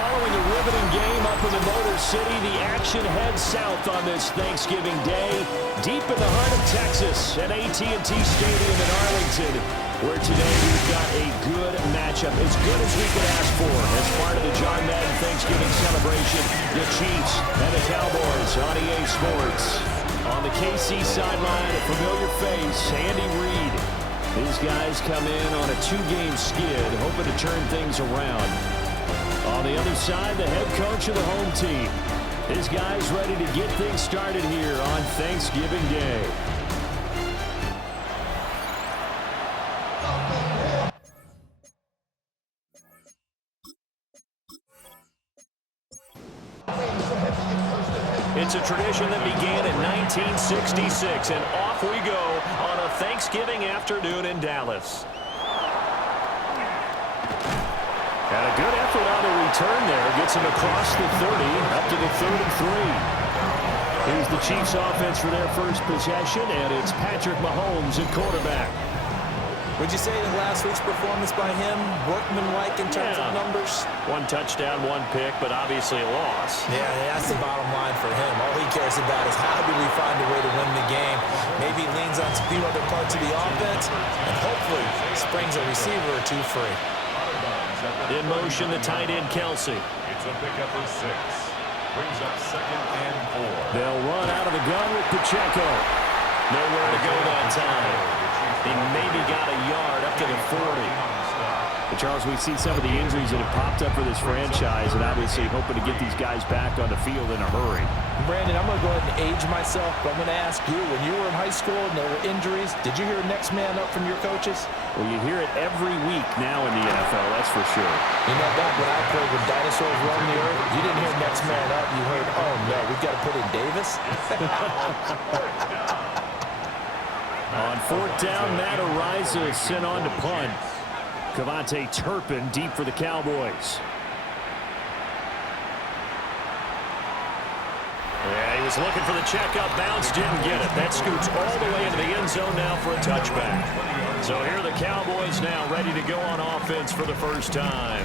Following a riveting game up in the Motor City, the action heads south on this Thanksgiving Day, deep in the heart of Texas at AT&T Stadium in Arlington, where today we've got a good matchup, as good as we could ask for, as part of the John Madden Thanksgiving celebration. The Chiefs and the Cowboys on EA Sports. On the KC sideline, a familiar face, Andy Reid. These guys come in on a two-game skid, hoping to turn things around. On the other side, the head coach of the home team. His guys ready to get things started here on Thanksgiving Day. It's a tradition that began in 1966, and off we go on a Thanksgiving afternoon in Dallas. And a good effort on the return there. Gets him across the 30, up to the 33. Here's the Chiefs offense for their first possession, and it's Patrick Mahomes at quarterback. Would you say that last week's performance by him, workmanlike in terms of numbers? One touchdown, one pick, but obviously a loss. Yeah, that's the bottom line for him. All he cares about is how do we find a way to win the game. Maybe he leans on a few other parts of the offense, and hopefully springs a receiver or two free. In motion, the tight end, Kelsey. It's a pickup of 6. Brings up 2nd and 4. They'll run out of the gun with Pacheco. Nowhere to go that time. He maybe got a yard up to the 40. But Charles, we've seen some of the injuries that have popped up for this franchise, and obviously hoping to get these guys back on the field in a hurry. Brandon, I'm going to go ahead and age myself, but I'm going to ask you, when you were in high school and there were injuries, did you hear next man up from your coaches? Well, you hear it every week now in the NFL, that's for sure. You know, back when I played with dinosaurs roam the earth, you didn't hear next man up. You heard, oh, no, we've got to put in Davis. On 4th down, Matt Ariza is sent on to punt. Cavante Turpin deep for the Cowboys. Yeah, he was looking for the checkup bounce, didn't get it. That scoots all the way into the end zone now for a touchback. So here are the Cowboys now ready to go on offense for the first time.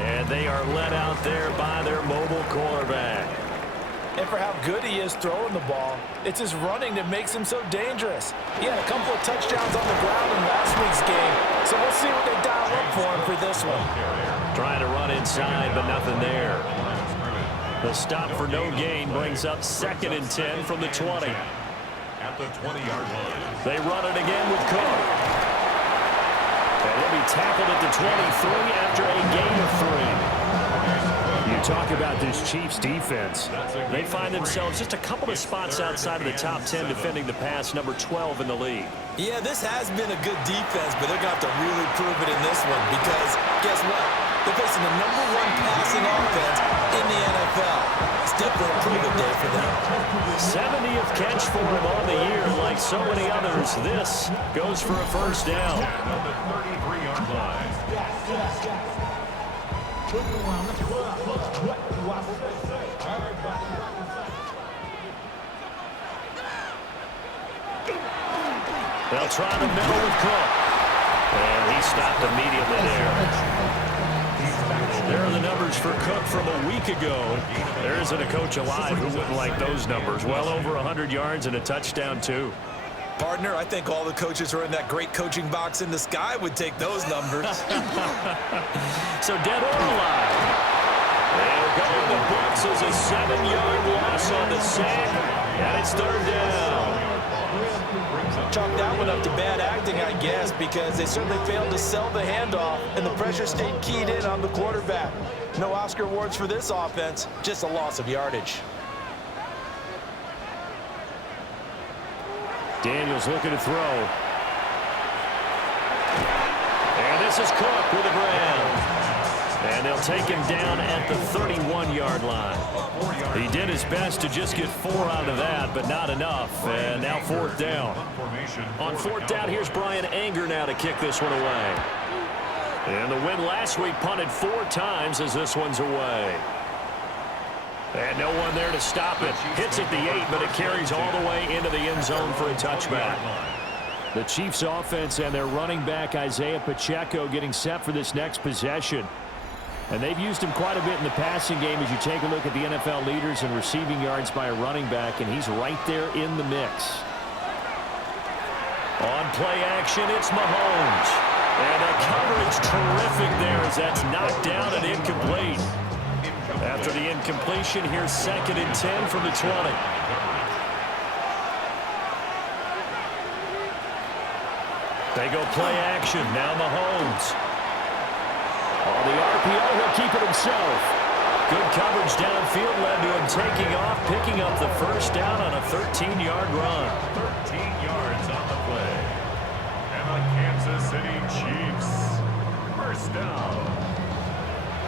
And they are led out there by their mobile quarterback. And for how good he is throwing the ball, it's his running that makes him so dangerous. He had a couple of touchdowns on the ground in last week's game, so we'll see what they dial up for him for this one. Trying to run inside, but nothing there. The stop for no gain brings up 2nd and 10 from the 20. At the 20-yard line. They run it again with Cook. And he'll be tackled at the 23 after a gain of 3. You talk about this Chiefs defense. They find themselves just a couple of spots outside of the top 10 defending the pass, number 12 in the league. Yeah, this has been a good defense, but they're going to have to really prove it in this one because guess what? They're facing the number 1 passing offense in the NFL. It's definitely a prove-it day for them. 70th catch for him on the year. Like so many others, this goes for a first down. On the 33-yard line. They'll try the middle with Cook. And he stopped immediately there. There are the numbers for Cook from a week ago. There isn't a coach alive who wouldn't like those numbers. Well over 100 yards and a touchdown, too. Partner, I think all the coaches who are in that great coaching box in the sky would take those numbers. So dead or alive. They'll go in the books as a 7-yard loss on the sack. And it's 3rd down. Chalk that one up to bad acting, I guess, because they certainly failed to sell the handoff, and the pressure stayed keyed in on the quarterback. No Oscar awards for this offense, just a loss of yardage. Daniels looking to throw. And this is Cook with a grab. And they'll take him down at the 31-yard line. He did his best to just get 4 out of that, but not enough. And now 4th down. On 4th down, here's Brian Anger now to kick this one away. And the win last week punted 4 times as this one's away. And no one there to stop it. Hits at the 8, but it carries all the way into the end zone for a touchback. The Chiefs offense and their running back Isaiah Pacheco getting set for this next possession. And they've used him quite a bit in the passing game as you take a look at the NFL leaders in receiving yards by a running back, and he's right there in the mix. On play action, it's Mahomes. And the coverage terrific there as that's knocked down and incomplete. After the incompletion, here's 2nd and 10 from the 20. They go play action. Now Mahomes. On the RPO, he'll keep it himself. Good coverage downfield led to him taking off, picking up the first down on a 13-yard run. 13 yards on the play. And the Kansas City Chiefs. First down.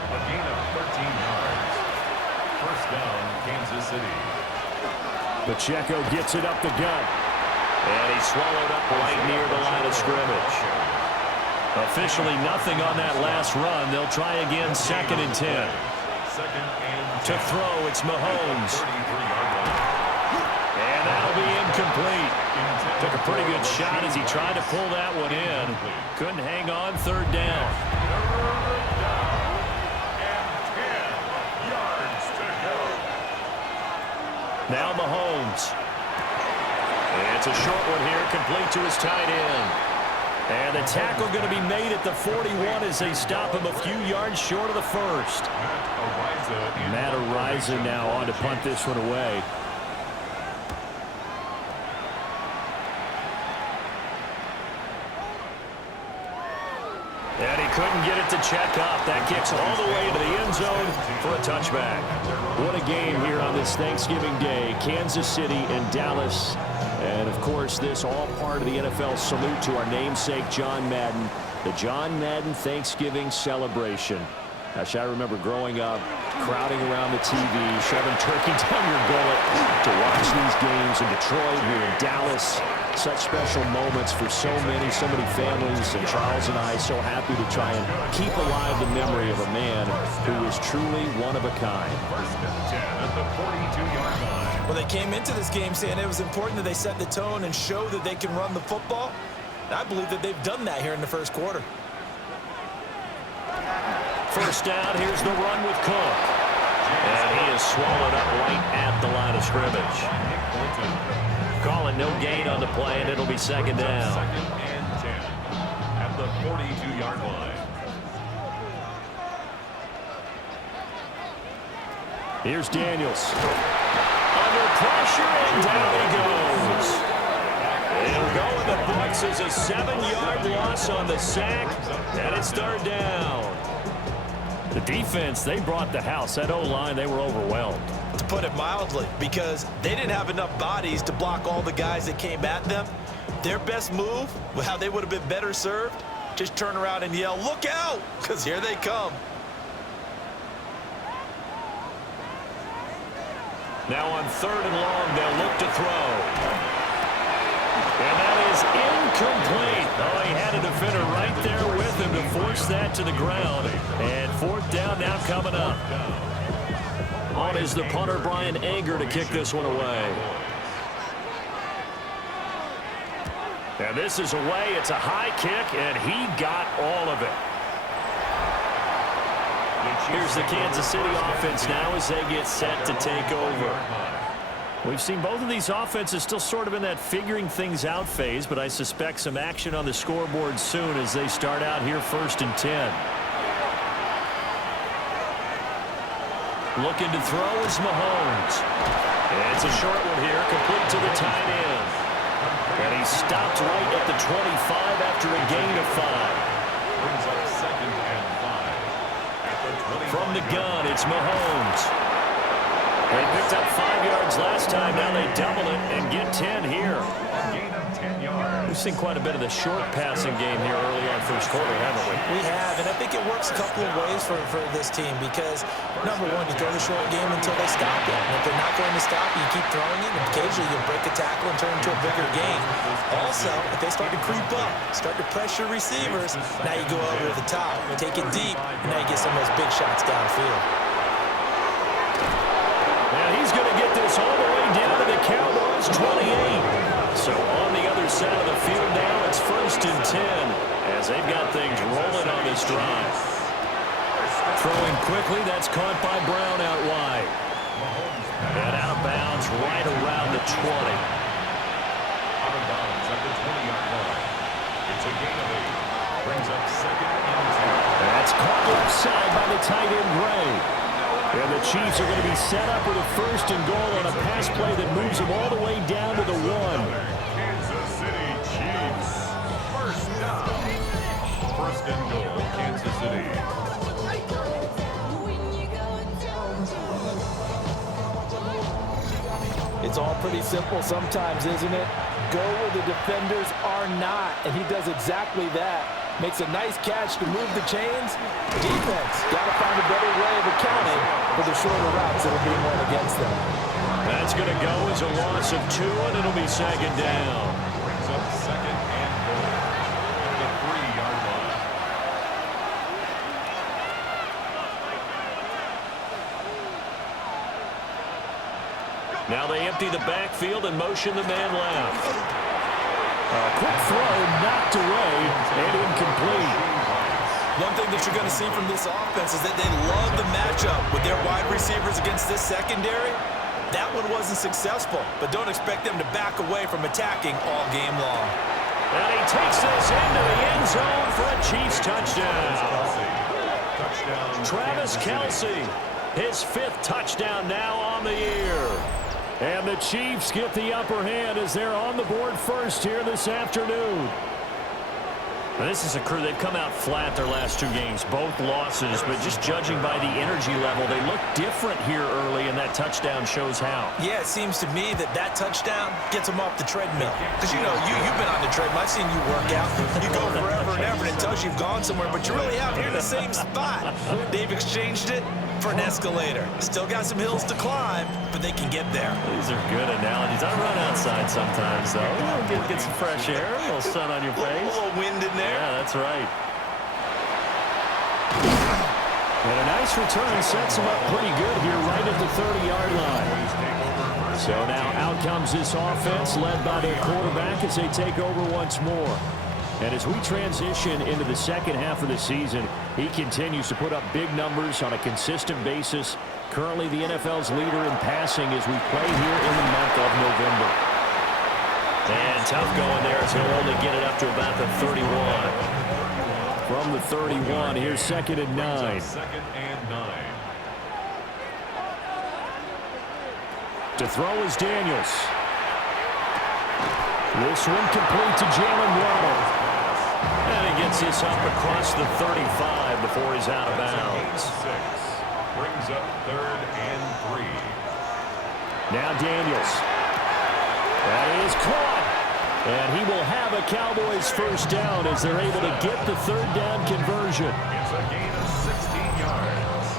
A gain of 13 yards. First down, Kansas City. Pacheco gets it up the gut. And he's swallowed up right near the line of scrimmage. Officially nothing on that last run. They'll try again, 2nd and 10. To throw, it's Mahomes. And that'll be incomplete. Took a pretty good shot as he tried to pull that one in. Couldn't hang on, 3rd down. Now Mahomes. It's a short one here, complete to his tight end. And the tackle going to be made at the 41 as they stop him a few yards short of the first. Matt Ariza now on to punt this one away. And he couldn't get it to check up. That kicks all the way to the end zone for a touchback. What a game here on this Thanksgiving Day. Kansas City and Dallas. And, of course, this all part of the NFL salute to our namesake, John Madden. The John Madden Thanksgiving celebration. Gosh, I remember growing up, crowding around the TV, shoving turkey down your gullet to watch these games in Detroit, here in Dallas. Such special moments for so many families, and Charles and I so happy to try and keep alive the memory of a man who was truly one of a kind. First and 10 at the 42-yard line. Well, they came into this game saying it was important that they set the tone and show that they can run the football. And I believe that they've done that here in the first quarter. First down, here's the run with Cook. And he is swallowed up right at the line of scrimmage. Calling no gain on the play, and it'll be 2nd down. 2nd and 10 at the 42-yard line. Here's Daniels. Under pressure, and down he goes. It'll go in the books as a 7-yard loss on the sack, and it's 3rd down. The defense, they brought the house. That O-line, they were overwhelmed. To put it mildly, because they didn't have enough bodies to block all the guys that came at them. Their best move, how they would have been better served, just turn around and yell, "Look out!" because here they come. Now on 3rd and long, they'll look to throw. And that is incomplete. Oh, he had a defender right there with him to force that to the ground. And 4th down now coming up. On is the punter, Brian Anger, to kick this one away. And this is away. It's a high kick, and he got all of it. Here's the Kansas City offense now as they get set to take over. We've seen both of these offenses still sort of in that figuring things out phase, but I suspect some action on the scoreboard soon as they start out here 1st and 10. Looking to throw is Mahomes. It's a short one here, complete to the tight end. And he stopped right at the 25 after a gain of 5. Brings up 2nd and 5 at the 20. From the gun, it's Mahomes. They picked up 5 yards last time. Now they double it and get 10 here. A gain of 10 yards. We've seen quite a bit of the short passing game here early on first quarter, haven't we? We have, and I think it works a couple of ways for this team because, number one, you throw the short game until they stop it. And if they're not going to stop you, you keep throwing it, and occasionally you'll break a tackle and turn into a bigger gain. Also, if they start to creep up, start to pressure receivers, now you go over the top, take it deep, and now you get some of those big shots downfield. And he's going to get this all the way down to the Cowboys' 28. So on the other side of the field now, it's 1st and 10 as they've got things rolling on this drive. Throwing quickly, that's caught by Brown out wide. And out of bounds right around the 20. Out of bounds at the 20-yard line. It's a gain of 8. Brings up second and 2. That's caught left side by the tight end, Gray. And the Chiefs are going to be set up with a first and goal on a pass play that moves them all the way down to the 1. Kansas City Chiefs. First down. First and goal, Kansas City. It's all pretty simple sometimes, isn't it? Go where the defenders are not, and he does exactly that. Makes a nice catch to move the chains. Defense got to find a better way of accounting for the shorter routes that are being run against them. That's going to go as a loss of 2, and it'll be second down. Brings up second and goal at the 3-yard line. Now they empty the backfield and motion the man left. A quick throw knocked away and incomplete. One thing that you're going to see from this offense is that they love the matchup with their wide receivers against this secondary. That one wasn't successful, but don't expect them to back away from attacking all game long. And he takes this into the end zone for a Chiefs touchdown. Travis Kelce, his 5th touchdown now on the year. And the Chiefs get the upper hand as they're on the board first here this afternoon. Now, this is a crew, they've come out flat their last 2 games, both losses, but just judging by the energy level, they look different here early, and that touchdown shows how. Yeah, it seems to me that touchdown gets them off the treadmill. Because, you know, you've been on the treadmill. I've seen you work out. You go forever and ever, and it tells you you've gone somewhere, but you really have. You're in the same spot. They've exchanged it for an escalator. Still got some hills to climb, but they can get there. These are good analogies. I run outside sometimes, though. Get some fresh air, a little sun on your face. A little wind in there. Yeah, that's right. And a nice return sets him up pretty good here right at the 30-yard line. So now out comes this offense led by their quarterback as they take over once more. And as we transition into the second half of the season, he continues to put up big numbers on a consistent basis. Currently the NFL's leader in passing as we play here in the month of November. And tough going there as he'll only get it up to about the 31. From the 31, here's second and 9. Second and 9. To throw is Daniels. This one complete to Jalen Waddle. And he gets this up across the 35 before he's out of bounds. Brings up third and 3. Now Daniels. That is caught. And he will have a Cowboys first down as they're able to get the 3rd down conversion. It's a gain of 16 yards.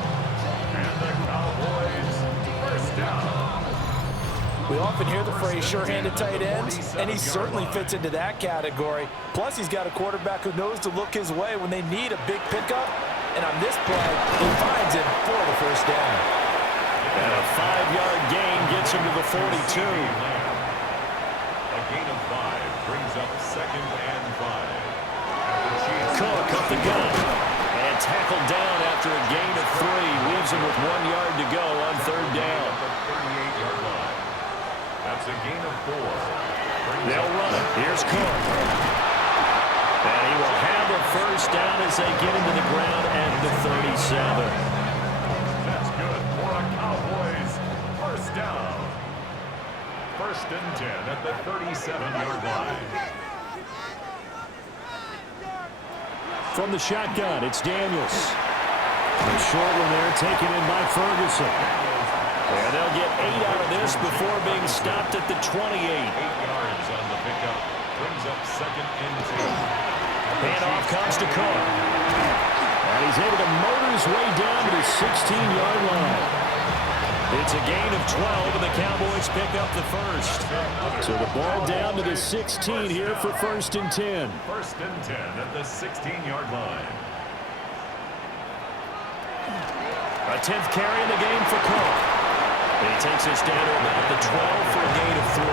And the Cowboys first down. We often hear the phrase sure-handed tight ends, and he certainly fits into that category. Plus, he's got a quarterback who knows to look his way when they need a big pickup. And on this play, he finds it for the first down. And a 5-yard gain gets him to the 42. A gain of 5 brings up second and 5. Cook up the gun. And tackled down after a gain of 3. Leaves him with 1 yard to go on 3rd down. The 38-yard line. That's a gain of 4. They'll run it. Here's Cook. And he will have a first down as they get into the ground at the 37. That's good for a Cowboys first down. First and 10 at the 37-yard line. From the shotgun, it's Daniels. The short one there taken in by Ferguson. And they'll get 8 out of this before being stopped at the 28. 8 yards on the pickup. Brings up second and 2. Handoff comes to Cook. And he's able to motor his way down to the 16-yard line. It's a gain of 12, and the Cowboys pick up the first. So the ball down to the 16 here for first and 10. First and 10 at the 16-yard line. A 10th carry in the game for Cook. And he takes us down to about the 12 for a gain of 3.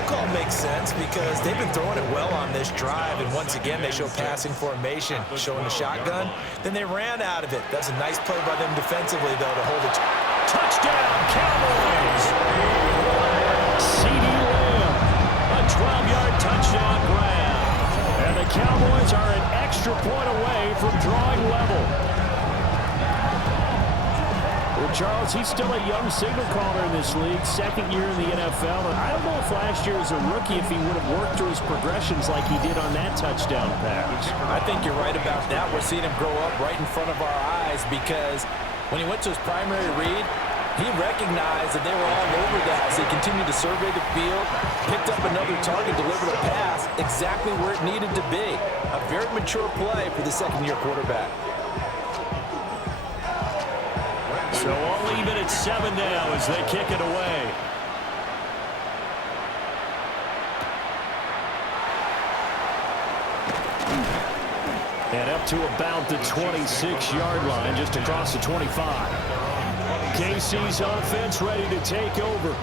That call makes sense because they've been throwing it well on this drive, and once again they show passing formation, showing the shotgun. Then they ran out of it. That's a nice play by them defensively, though, to hold it. Touchdown, Cowboys! CeeDee Lamb, a 12-yard touchdown grab. And the Cowboys are an extra point away from drawing level. Well, Charles, he's still a young signal caller in this league, second year in the NFL. And I don't know if last year as a rookie, if he would have worked through his progressions like he did on that touchdown pass. I think you're right about that. We're seeing him grow up right in front of our eyes because when he went to his primary read, he recognized that they were all over that. So he continued to survey the field, picked up another target, delivered a pass exactly where it needed to be. A very mature play for the second-year quarterback. So all even at 7 now as they kick it away. And up to about the 26-yard line, just across the 25. KC's offense ready to take over.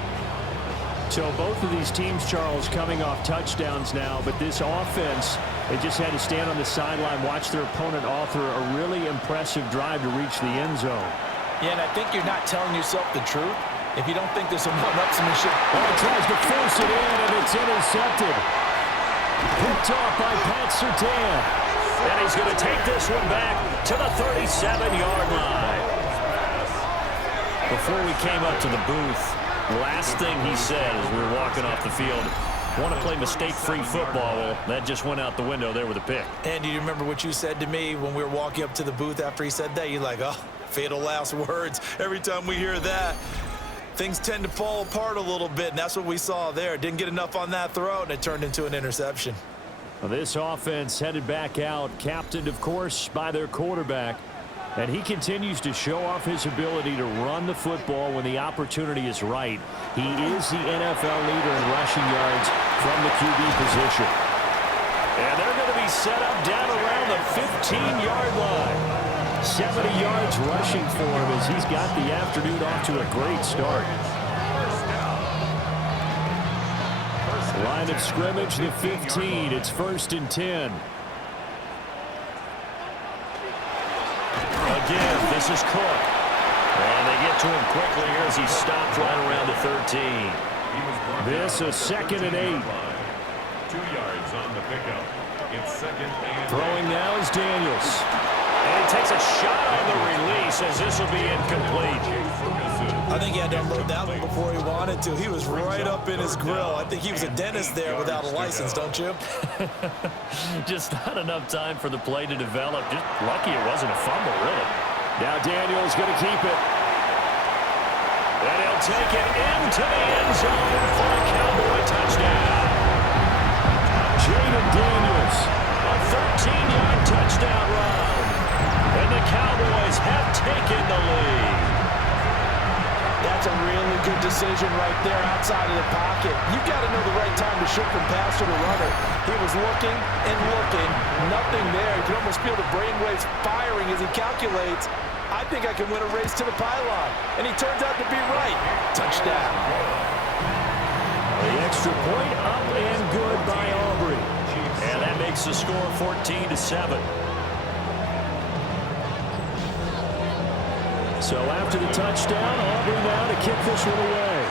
So both of these teams, Charles, coming off touchdowns now, but this offense, they just had to stand on the sideline, watch their opponent author a really impressive drive to reach the end zone. Yeah, and I think you're not telling yourself the truth if you don't think there's some one-upsmanship. Oh, he tries to force it in, and it's intercepted. Picked off by Pat Surtain. And he's going to take this one back to the 37-yard line. Before we came up to the booth, last thing he said as we were walking off the field, want to play mistake-free football. Well, that just went out the window there with a pick. And do you remember what you said to me when we were walking up to the booth after he said that? You're like, oh, fatal last words. Every time we hear that, things tend to fall apart a little bit, and that's what we saw there. Didn't get enough on that throw, and it turned into an interception. Well, this offense headed back out, captained, of course, by their quarterback. And he continues to show off his ability to run the football when the opportunity is right. He is the NFL leader in rushing yards from the QB position. And they're going to be set up down around the 15-yard line. 70 yards rushing for him as he's got the afternoon off to a great start. Line of scrimmage, the 15. It's 1st and 10. Again, this is Cook. And they get to him quickly here as he stopped right around the 13. This is 2nd and 8. 2 yards on the pickup. It's 2nd and 8. Throwing now is Daniels. And he takes a shot on the release as this will be incomplete. I think he had to unload that one before he wanted to. He was right up in his grill. I think he was a dentist there without a license, don't you? Just not enough time for the play to develop. Just lucky it wasn't a fumble, really. Now Daniels going to keep it. And he'll take it into the end zone for a Cowboy touchdown. Jaden Daniels, a 13-yard touchdown run. And the Cowboys have taken the lead. That's a really good decision right there outside of the pocket. You've got to know the right time to shift from passer to runner. He was looking and looking, nothing there. You can almost feel the brainwaves firing as he calculates, I think I can win a race to the pylon. And he turns out to be right. Touchdown. The extra point up and good by Aubrey. And that makes the score 14-7. So after the touchdown, Aubrey now to kick this one away.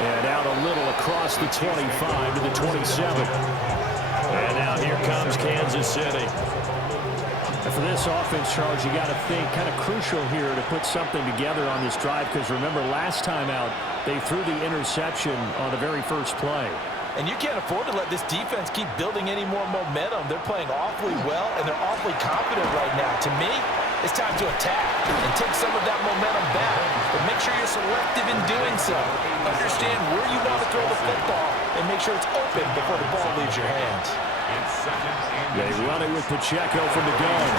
And out a little across the 25 to the 27. And now here comes Kansas City. And for this offense, Charles, you got to think kind of crucial here to put something together on this drive, because remember last time out, they threw the interception on the very first play. And you can't afford to let this defense keep building any more momentum. They're playing awfully well, and they're awfully confident right now. To me, it's time to attack and take some of that momentum back. But make sure you're selective in doing so. Understand where you want to throw the football and make sure it's open before the ball leaves your hands. They run it with Pacheco from the gun.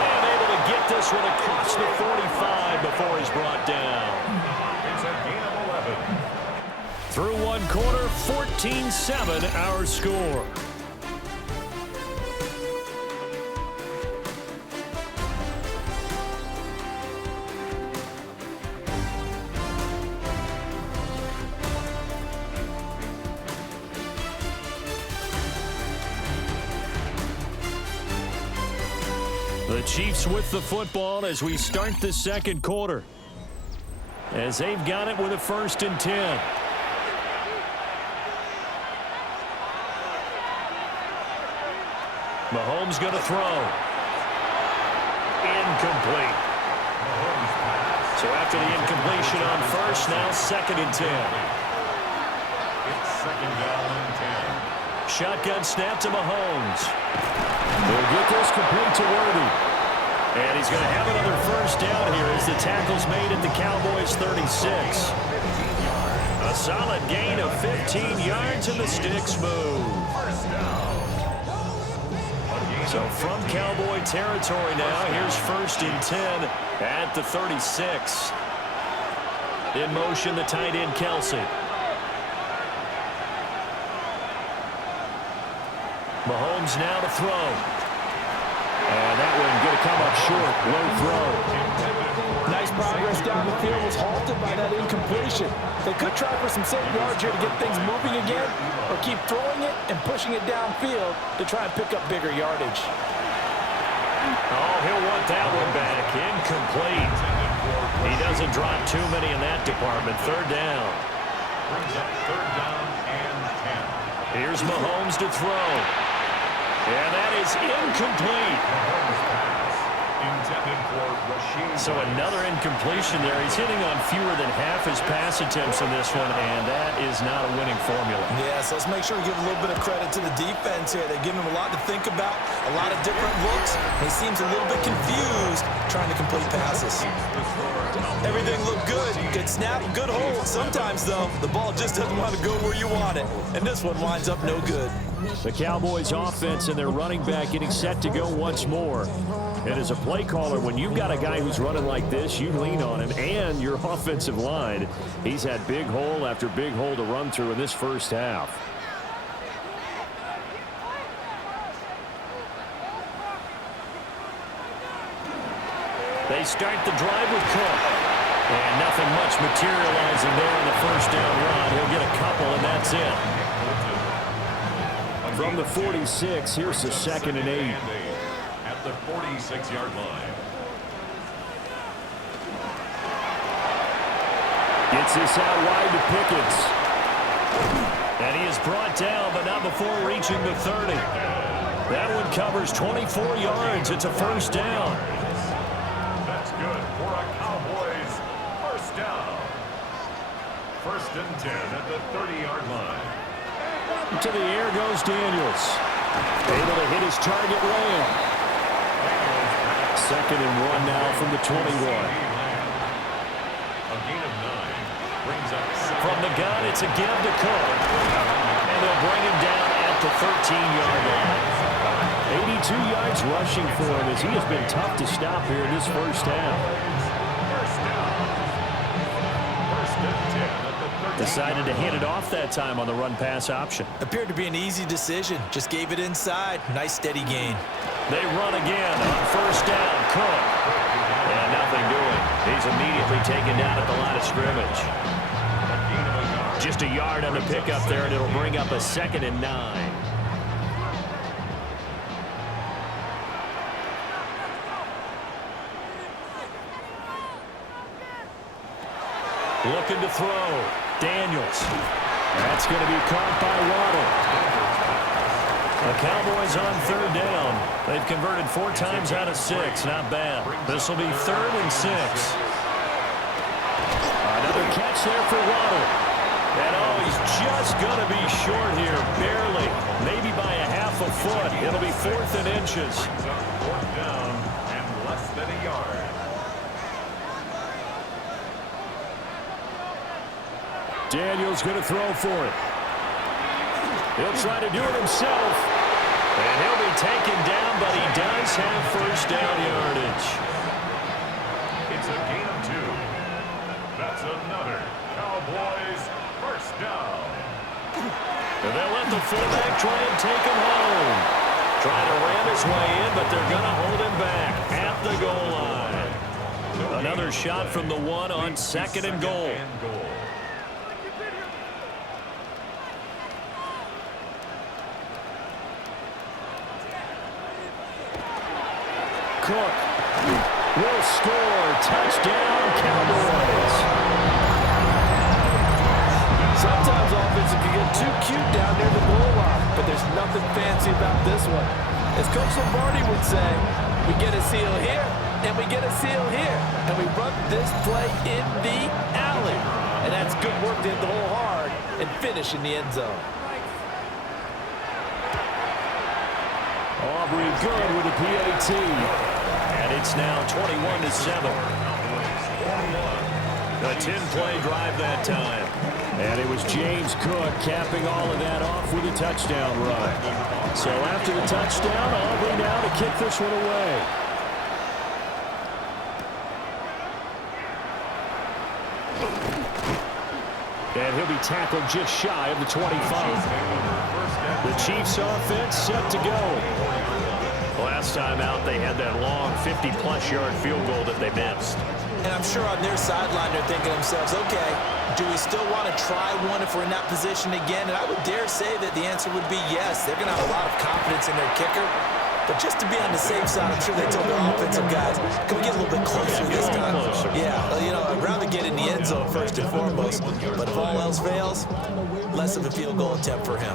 And able to get this one across the 45 before he's brought down. It's a gain of 11. Through one quarter, 14-7 our score. The Chiefs with the football as we start the second quarter. As they've got it with a 1st and 10. Mahomes going to throw. Incomplete. So after the incompletion on 1st, now 2nd and 10. It's 2nd down and 10. Shotgun snap to Mahomes. He'll get this complete to Worthy. And he's going to have another 1st down here as the tackle's made at the Cowboys 36. A solid gain of 15 yards and the sticks move. So from Cowboy territory now, here's 1st and 10 at the 36. In motion, the tight end, Kelsey. Mahomes now to throw. And that one going to come up short. Low throw. Nice progress down the field was halted by that incompletion. They could try for some safe yards here to get things moving again, or keep throwing it and pushing it downfield to try and pick up bigger yardage. Oh, he'll want that one back. Incomplete. He doesn't drop too many in that department. 3rd down. Brings up 3rd down and 10. Here's Mahomes to throw. And that is incomplete. Intended for Rashid. So another incompletion there. He's hitting on fewer than half his pass attempts in this one, and that is not a winning formula. Yeah, so let's make sure we give a little bit of credit to the defense here. They're giving him a lot to think about, a lot of different looks. He seems a little bit confused trying to complete passes. Everything looked good. Good snap, good hold. Sometimes, though, the ball just doesn't want to go where you want it. And this one winds up no good. The Cowboys offense and their running back getting set to go once more. And as a play caller, when you've got a guy who's running like this, you lean on him and your offensive line. He's had big hole after big hole to run through in this 1st half. They start the drive with Cook. And nothing much materializing there in the 1st down run. He'll get a couple, and that's it. From the 46, here's the 2nd and 8. At the 46-yard line. Gets this out wide to Pickens. And he is brought down, but not before reaching the 30. That one covers 24 yards. It's a 1st down. That's good for a Cowboys 1st down. 1st and 10 at the 30-yard line. To the air goes Daniels. Able to hit his target Lamb. 2nd and 1 now from the 21. A gain of 9 brings up 7. From the gun, it's a give to Cook. And they'll bring him down at the 13-yard line. 82 yards rushing for him as he has been tough to stop here in this 1st half. 1st down. 1st and 10 at the 30. Decided to hand it off that time on the run-pass option. Appeared to be an easy decision. Just gave it inside. Nice steady gain. They run again on 1st down. Cook. And nothing doing. He's immediately taken down at the line of scrimmage. Just a yard on the pickup there, and it'll bring up a 2nd and 9. Looking to throw. Daniels. That's going to be caught by Waddle. The Cowboys on 3rd down. They've converted 4 times out of 6. Not bad. This will be 3rd and 6. Another catch there for Waddle. And oh, he's just going to be short here. Barely. Maybe by a half a foot. It'll be 4th and inches. 4th down and less than a yard. Daniels going to throw for it. He'll try to do it himself. And he'll be taken down, but he does have 1st down yardage. It's a gain of 2. That's another Cowboys 1st down. And they'll let the fullback try and take him home. Trying to ram his way in, but they're going to hold him back at the goal line. Another shot from the 1 on 2nd and goal. Cook will score. Touchdown, Cowboys. Sometimes offense can get too cute down near the goal line, but there's nothing fancy about this one. As Coach Lombardi would say, we get a seal here, and we get a seal here, and we run this play in the alley. And that's good work to hit the hole hard and finish in the end zone. Aubrey good with a PAT. And it's now 21-7. A 10-play drive that time. And it was James Cook capping all of that off with a touchdown run. So after the touchdown, Aubrey now to kick this one away. And he'll be tackled just shy of the 25. The Chiefs offense set to go. Last time out, they had that long 50-plus yard field goal that they missed. And I'm sure on their sideline they're thinking to themselves, okay, do we still want to try one if we're in that position again? And I would dare say that the answer would be yes. They're going to have a lot of confidence in their kicker. But just to be on the safe side, I'm sure they told their offensive guys, can we get a little bit closer this time? Yeah, you know, I'd rather get in the end zone first and foremost. But if all else fails, less of a field goal attempt for him.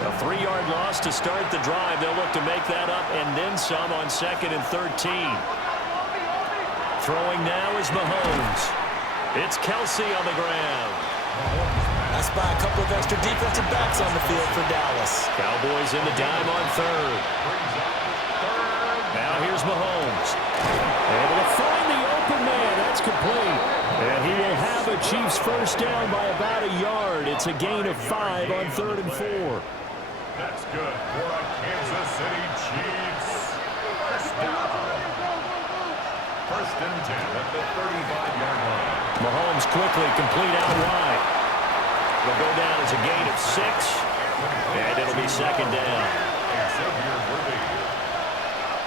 A 3-yard loss to start the drive. They'll look to make that up and then some on 2nd and 13. Throwing now is Mahomes. It's Kelsey on the ground. That's by a couple of extra defensive backs on the field for Dallas. Cowboys in the dime on 3rd. Now here's Mahomes. Able to find the open man. That's complete. And he will have a Chiefs first down by about a yard. It's a gain of 5 on 3rd and 4. That's good for a Kansas City Chiefs. First down. First and 10 at the 35-yard line. Mahomes quickly complete out wide. It'll go down as a gain of 6. And it'll be 2nd down. Xavier Worthy.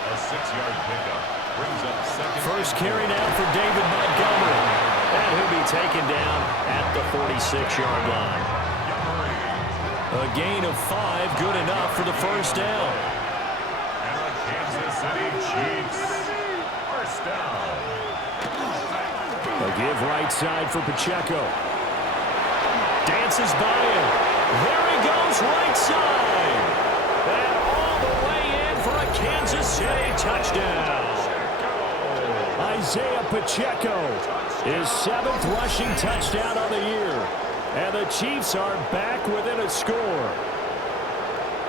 A 6-yard pickup brings up 2nd. First carry now for David Montgomery. And he'll be taken down at the 46-yard line. A gain of 5, good enough for the first down. And the Kansas City Chiefs. First down. A give right side for Pacheco. Dances by him. There he goes, right side. And all the way in for a Kansas City touchdown. Isaiah Pacheco, his 7th rushing touchdown of the year. And the Chiefs are back within a score.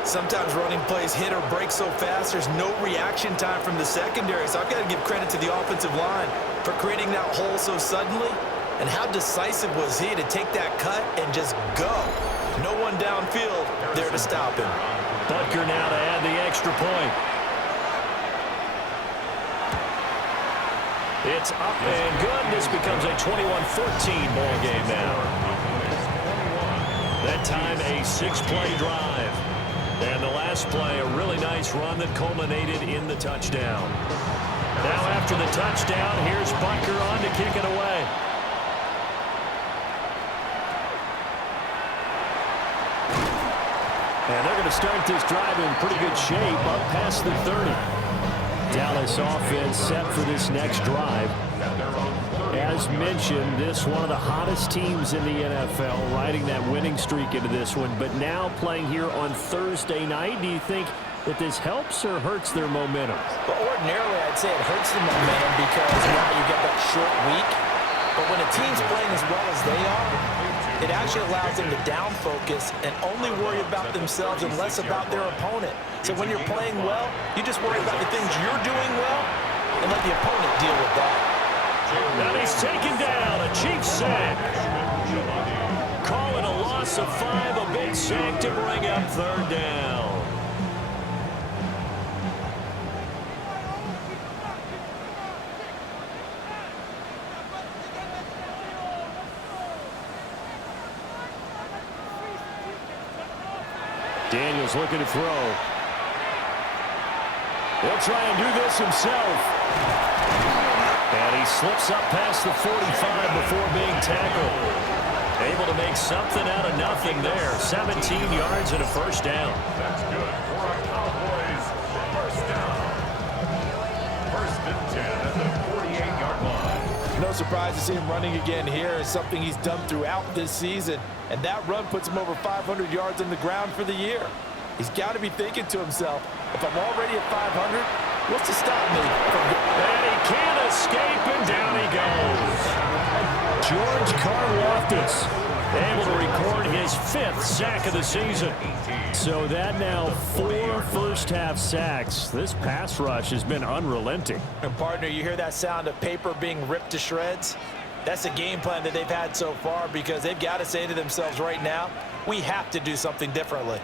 Sometimes running plays hit or break so fast, there's no reaction time from the secondary. So I've got to give credit to the offensive line for creating that hole so suddenly. And how decisive was he to take that cut and just go? No one downfield there to stop him. Butker now to add the extra point. It's up and good. This becomes a 21-14 ball game now. That time a 6-play drive. And the last play, a really nice run that culminated in the touchdown. Now after the touchdown, here's Butker on to kick it away. And they're going to start this drive in pretty good shape up past the 30. Dallas offense set for this next drive. As mentioned, this one of the hottest teams in the NFL, riding that winning streak into this one, but now playing here on Thursday night. Do you think that this helps or hurts their momentum? Well, ordinarily, I'd say it hurts the momentum because now you get that short week. But when a team's playing as well as they are, it actually allows them to down focus and only worry about themselves and less about their opponent. So when you're playing well, you just worry about the things you're doing well and let the opponent deal with that. Now he's taken down, a Chiefs sack. Call it a loss of 5, a big sack to bring up 3rd down. Daniels looking to throw. He'll try and do this himself. And he slips up past the 45 before being tackled. Able to make something out of nothing there. 17 yards and a first down. That's good for a Cowboys first down. No surprise to see him running again here. It's something he's done throughout this season. And that run puts him over 500 yards on the ground for the year. He's got to be thinking to himself, if I'm already at 500, what's to stop me from... And he can't escape, and down he goes. George Karlaftis able to record his 5th sack of the season. So that now 4 first-half sacks. This pass rush has been unrelenting. And partner, you hear that sound of paper being ripped to shreds? That's the game plan that they've had so far, because they've got to say to themselves right now, we have to do something differently.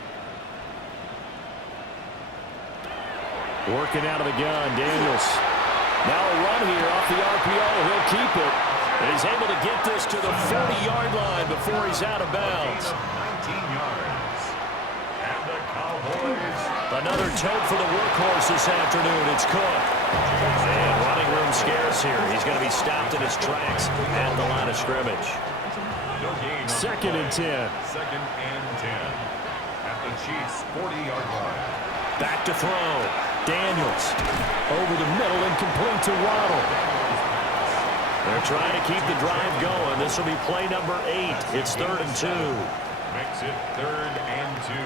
Working out of the gun, Daniels. Now a run here off the RPO. He'll keep it. And he's able to get this to the 40-yard line before he's out of bounds. 19 yards. And the Cowboys. Another tote for the workhorse this afternoon. It's Cook. And running room scarce here. He's going to be stopped in his tracks at the line of scrimmage. No gain. 2nd and 10. 2nd and 10. At the Chiefs' 40-yard line. Back to throw. Daniels over the middle and complete to Waddle. They're trying to keep the drive going. This will be play number 8. It's 3rd and 2. Makes it 3rd and 2.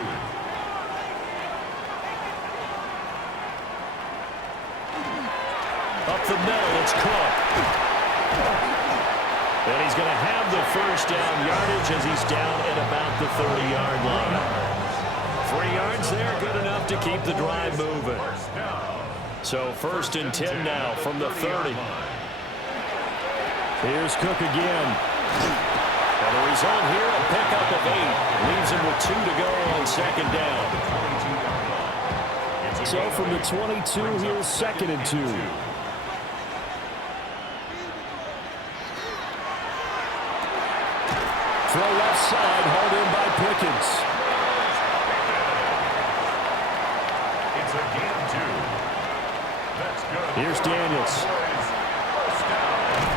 Up the middle, it's Cook. And he's going to have the first down yardage as he's down at about the 30-yard line. 3 yards there, good enough to keep the drive moving. So 1st and 10 now from the 30. Here's Cook again. And the result here, a pickup of 8. Leaves him with 2 to go on 2nd down. So from the 22, here's 2nd and 2. Throw left side, hauled in by Pickens. It's a gain of 2. That's good. Here's Daniels.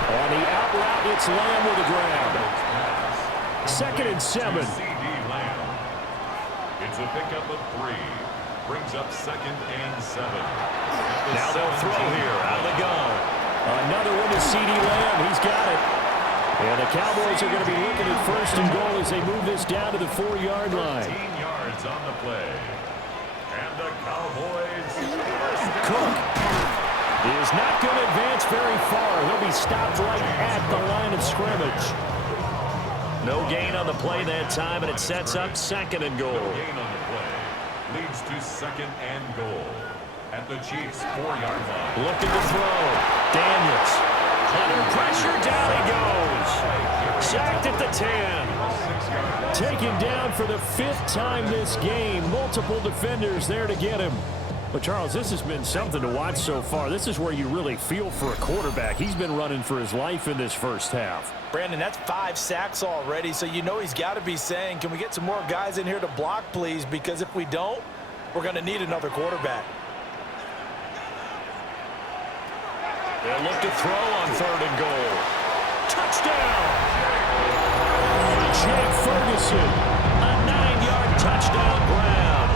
On the out route, it's Lamb with a grab. 2nd and 7. CD Lamb. It's a pickup of 3. Brings up 2nd and 7. Now they'll throw here out of the gun. Another one to CD Lamb. He's got it. And the Cowboys are going to be looking at 1st and goal as they move this down to the 4-yard line. 13 yards on the play. And the Cowboys. Cook is not going to advance very far. He'll be stopped right at the line of scrimmage. No gain on the play that time, and it sets up 2nd and goal. No gain on the play. Leads to 2nd and goal. At the Chiefs' 4-yard line. Looking to throw. Daniels. Under pressure, down he goes. Sacked at the 10. Taken down for the 5th time this game. Multiple defenders there to get him. But, Charles, this has been something to watch so far. This is where you really feel for a quarterback. He's been running for his life in this first half. Brandon, that's 5 sacks already, so you know he's got to be saying, can we get some more guys in here to block, please? Because if we don't, we're going to need another quarterback. They'll look to throw on 3rd and goal. Touchdown! Jake Ferguson, a 9-yard touchdown grab.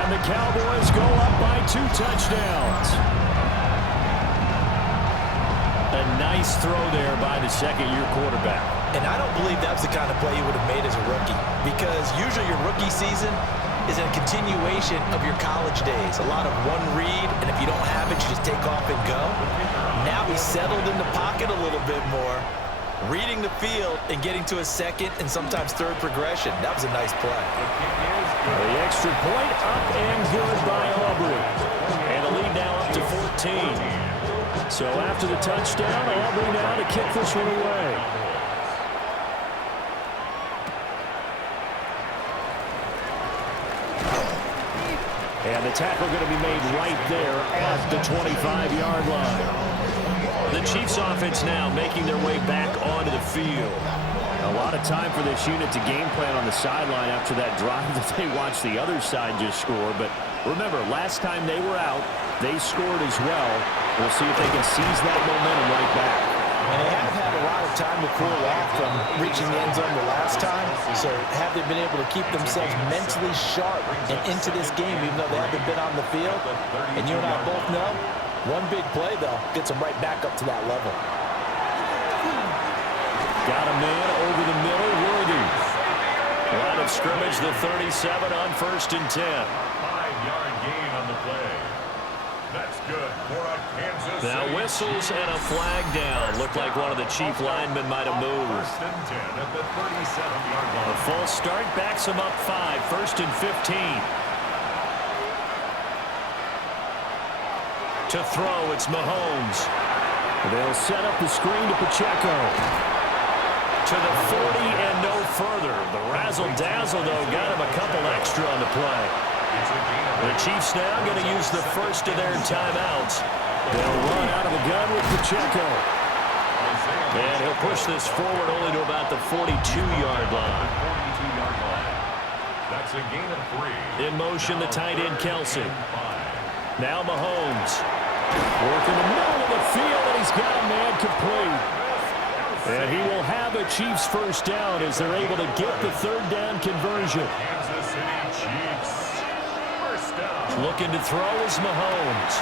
And the Cowboys go up by 2 touchdowns. A nice throw there by the 2nd-year quarterback. And I don't believe that's the kind of play you would have made as a rookie, because usually your rookie season is a continuation of your college days. A lot of one read, and if you don't have it, you just take off and go. Now he's settled in the pocket a little bit more, reading the field and getting to a 2nd and sometimes 3rd progression. That was a nice play. The extra point up and good by Aubrey. And the lead now up to 14. So after the touchdown, Aubrey now to kick this one away. And the tackle going to be made right there at the 25-yard line. The Chiefs offense now making their way back onto the field. A lot of time for this unit to game plan on the sideline after that drive that they watched the other side just score. But remember, last time they were out, they scored as well. We'll see if they can seize that momentum right back. And they haven't had a lot of time to cool off from reaching the end zone the last time. So have they been able to keep themselves mentally sharp and into this game, even though they haven't been on the field? And you and I both know, one big play, though, gets them right back up to that level. Got a man over the middle, Worthy. Line of scrimmage, the 37 on 1st and 10. 5-yard gain on the play. That's good for a Kansas Now City whistles and a flag down. Looked like one of the chief linemen might have moved. 1st and 10 at the 37-yard line. A false start backs him up 5. 1st and 15. To throw, it's Mahomes. They'll set up the screen to Pacheco. To the 40 and no further. The razzle-dazzle, though, got him a couple extra on the play. The Chiefs now going to use the first of their timeouts. They'll run out of the gun with Pacheco. And he'll push this forward only to about the 42-yard line. That's a gain of 3. In motion, the tight end, Kelsey. Now Mahomes. Working the middle of the field, and he's got a man complete. And he will have a Chiefs first down as they're able to get the 3rd down conversion. Kansas City Chiefs. First down. Looking to throw is Mahomes.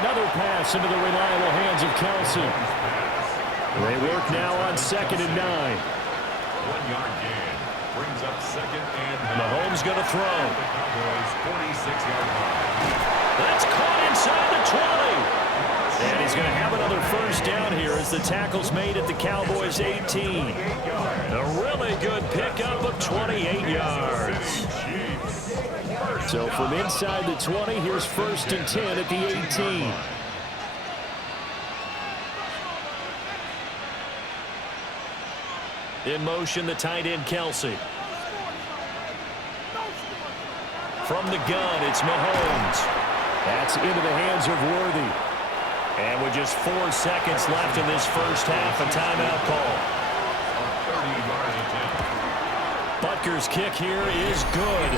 Another pass into the reliable hands of Kelsey. They work now on 2nd and 9. 1-yard gain. Brings up 2nd and 9. Mahomes going to throw. The Cowboys 46-yard line. That's caught inside the 20. And he's going to have another first down here as the tackle's made at the Cowboys' 18. A really good pickup of 28 yards. So from inside the 20, here's 1st and 10 at the 18. In motion, the tight end, Kelsey. From the gun, it's Mahomes. That's into the hands of Worthy. And with just 4 seconds left in this first half, a timeout call. 30 yards attempt. Butker's kick here is good.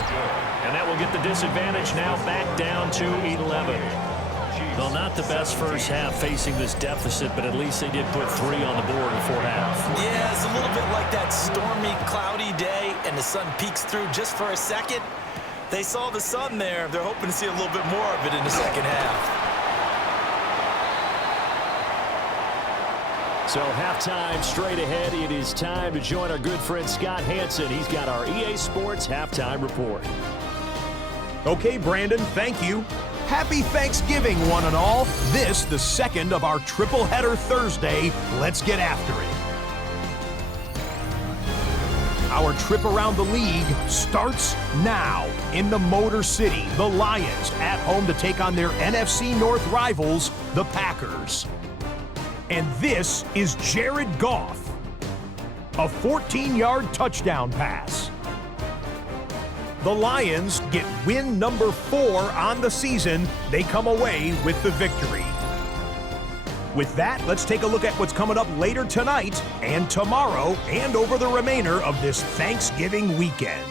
And that will get the disadvantage now back down to 11. Well, not the best first half facing this deficit, but at least they did put 3 on the board before half. Yeah, it's a little bit like that stormy, cloudy day, and the sun peeks through just for a second. They saw the sun there. They're hoping to see a little bit more of it in the second half. So halftime straight ahead. It is time to join our good friend Scott Hansen. He's got our EA Sports halftime report. Okay, Brandon, thank you. Happy Thanksgiving, one and all. This, the second of our triple header Thursday. Let's get after it. Our trip around the league starts now. In the Motor City, the Lions at home to take on their NFC North rivals, the Packers. And this is Jared Goff. A 14-yard touchdown pass. The Lions get win number 4 on the season. They come away with the victory. With that, let's take a look at what's coming up later tonight and tomorrow and over the remainder of this Thanksgiving weekend.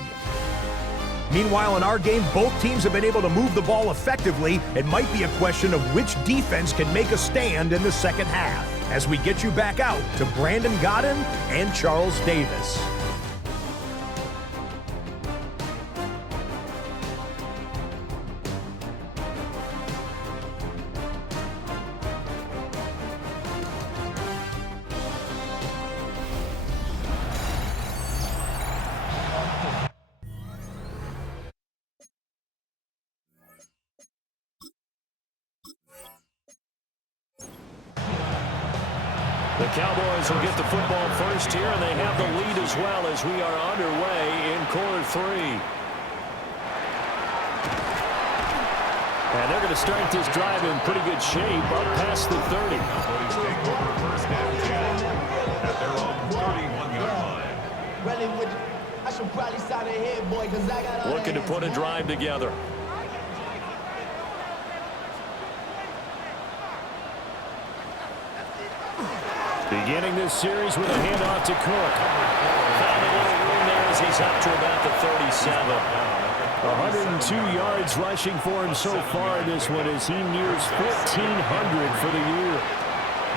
Meanwhile, in our game, both teams have been able to move the ball effectively. It might be a question of which defense can make a stand in the second half. As we get you back out to Brandon Godden and Charles Davis. The Cowboys will get the football first here, and they have the lead as well as we are underway in quarter 3. And they're going to start this drive in pretty good shape up past the 30. Cowboys take over first and 10 at their own 31-yard line. Looking to put a drive together. Beginning this series with a handoff to Cook. Found a little room there as he's up to about the 37. 102 yards rushing for him so far in this one as he nears 1,400 for the year.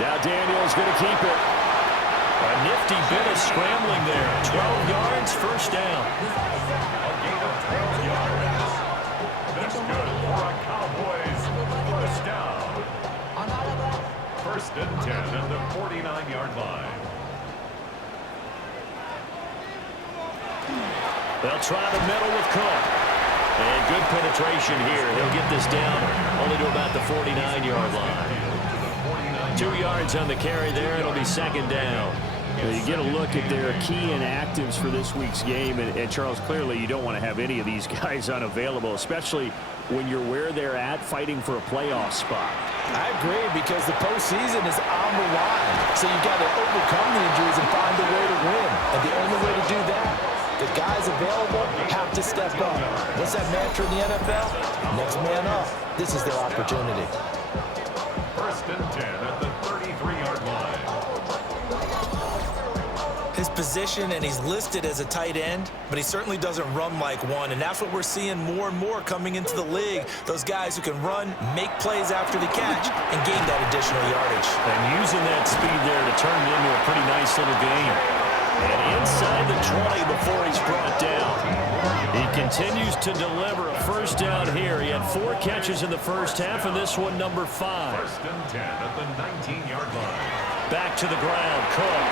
Now Daniel's going to keep it. A nifty bit of scrambling there. 12 yards, first down. A gain of 12 yards. That's good for a Cowboys first down. First and 10 at the 49-yard line. They'll try the middle with Cook. And good penetration here. He'll get this down only to about the 49-yard line. 2 yards on the carry there. It'll be second down. You get a look at their key inactives for this week's game, and Charles, clearly you don't want to have any of these guys unavailable, especially when you're where they're at fighting for a playoff spot. I agree, because the postseason is on the line. So you've got to overcome the injuries and find a way to win. And the only way to do that, the guys available have to step up. What's that mantra in the NFL? Next man up. This is their opportunity. First and 10 at the 33-yard line. His position, and he's listed as a tight end, but he certainly doesn't run like one, and that's what we're seeing more and more coming into the league. Those guys who can run, make plays after the catch, and gain that additional yardage. And using that speed there to turn it into a pretty nice little game. And inside the 20 before he's brought down. He continues to deliver a first down here. He had 4 catches in the first half, and this one number 5. First and 10 at the 19-yard line. Back to the ground, Cook.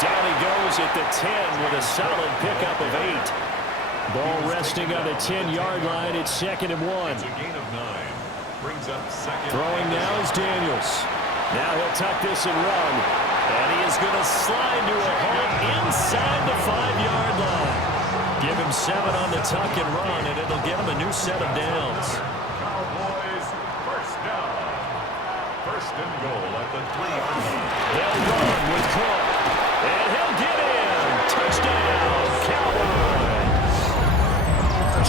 Down he goes at the 10 with a solid pickup of 8. Ball resting on the 10-yard line. It's 2nd and 1. It's a gain of 9. Brings up second. Throwing now is Daniels. Now he'll tuck this and run. And he is going to slide to a home inside the 5-yard line. Give him 7 on the tuck and run, and it'll get him a new set of downs. Cowboys first down. First and goal at the 3-yard line. They'll run with Cook. And he'll get in. Touchdown, Cowboys.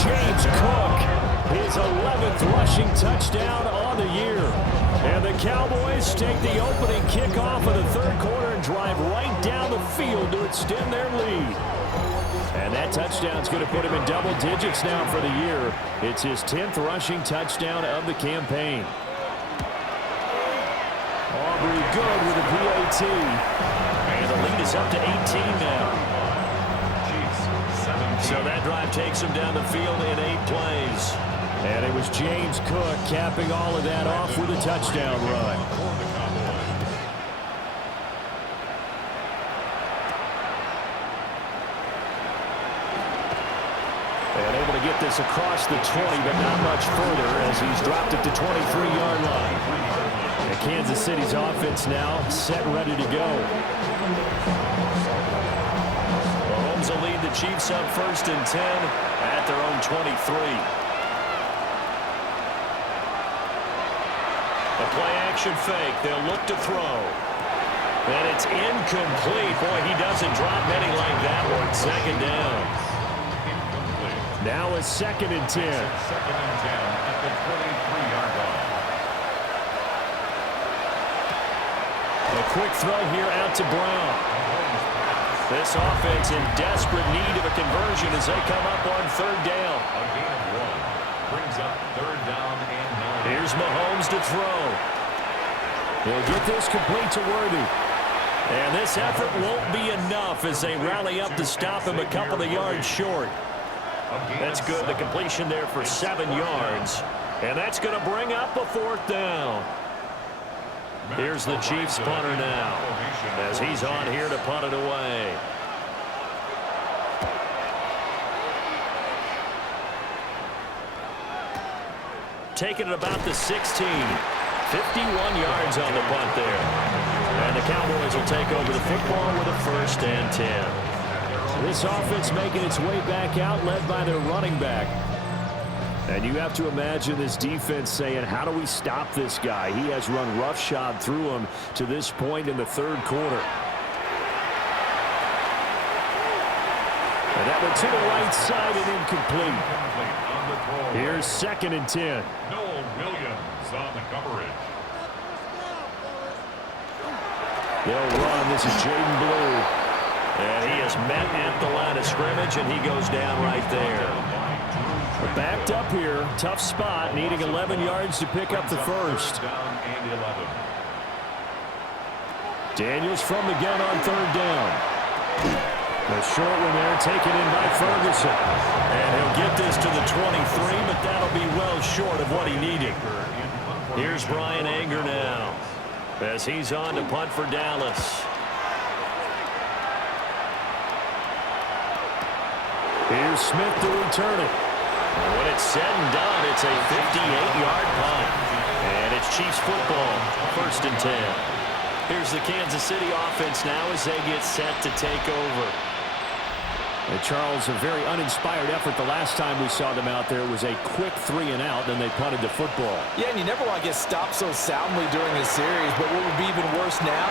James Cook, his 11th rushing touchdown on the year. And the Cowboys take the opening kickoff of the third quarter and drive right down the field to extend their lead. And that touchdown's going to put him in double digits now for the year. It's his 10th rushing touchdown of the campaign. Aubrey good with a PAT. And the lead is up to 18 now. So that drive takes him down the field in 8 plays. And it was James Cook capping all of that off with a touchdown run. And able to get this across the 20, but not much further as he's dropped it to 23-yard line. And Kansas City's offense now set and ready to go. Mahomes will lead the Chiefs up 1st and 10 at their own 23. A play-action fake. They'll look to throw. And it's incomplete. Boy, he doesn't drop many like that one. 2nd down. Now it's 2nd and 10. 2nd and 10 at the 23-yard line. A quick throw here out to Brown. This offense in desperate need of a conversion as they come up on 3rd down. A gain of 1. Brings up 3rd down and 9. Here's Mahomes to throw. He'll get this complete to Worthy. And this effort won't be enough as they rally up to stop him a couple of yards short. That's good. The completion there for 7 yards. And that's going to bring up a 4th down. Here's the Chiefs punter now as he's on here to punt it away. Taking it about the 16. 51 yards on the punt there. And the Cowboys will take over the football with a 1st and 10. This offense making its way back out, led by their running back. And you have to imagine this defense saying, how do we stop this guy? He has run roughshod through him to this point in the 3rd quarter. And that one to the right side and incomplete. Here's 2nd and 10. Noel Williams on the coverage. They'll run. This is Jaden Blue. And he is met at the line of scrimmage, and he goes down right there. Backed up here. Tough spot. Needing 11 yards to pick up the 1st. Daniels from the gun on 3rd down. The short one there taken in by Ferguson. And he'll get this to the 23, but that'll be well short of what he needed. Here's Brian Anger now as he's on to punt for Dallas. Here's Smith to return it. And when it's said and done, it's a 58-yard punt. And it's Chiefs football, 1st and 10. Here's the Kansas City offense now as they get set to take over. And Charles, a very uninspired effort the last time we saw them out there. It was a quick 3-and-out, then they punted the football. Yeah, and you never want to get stopped so soundly during a series, but what would be even worse now?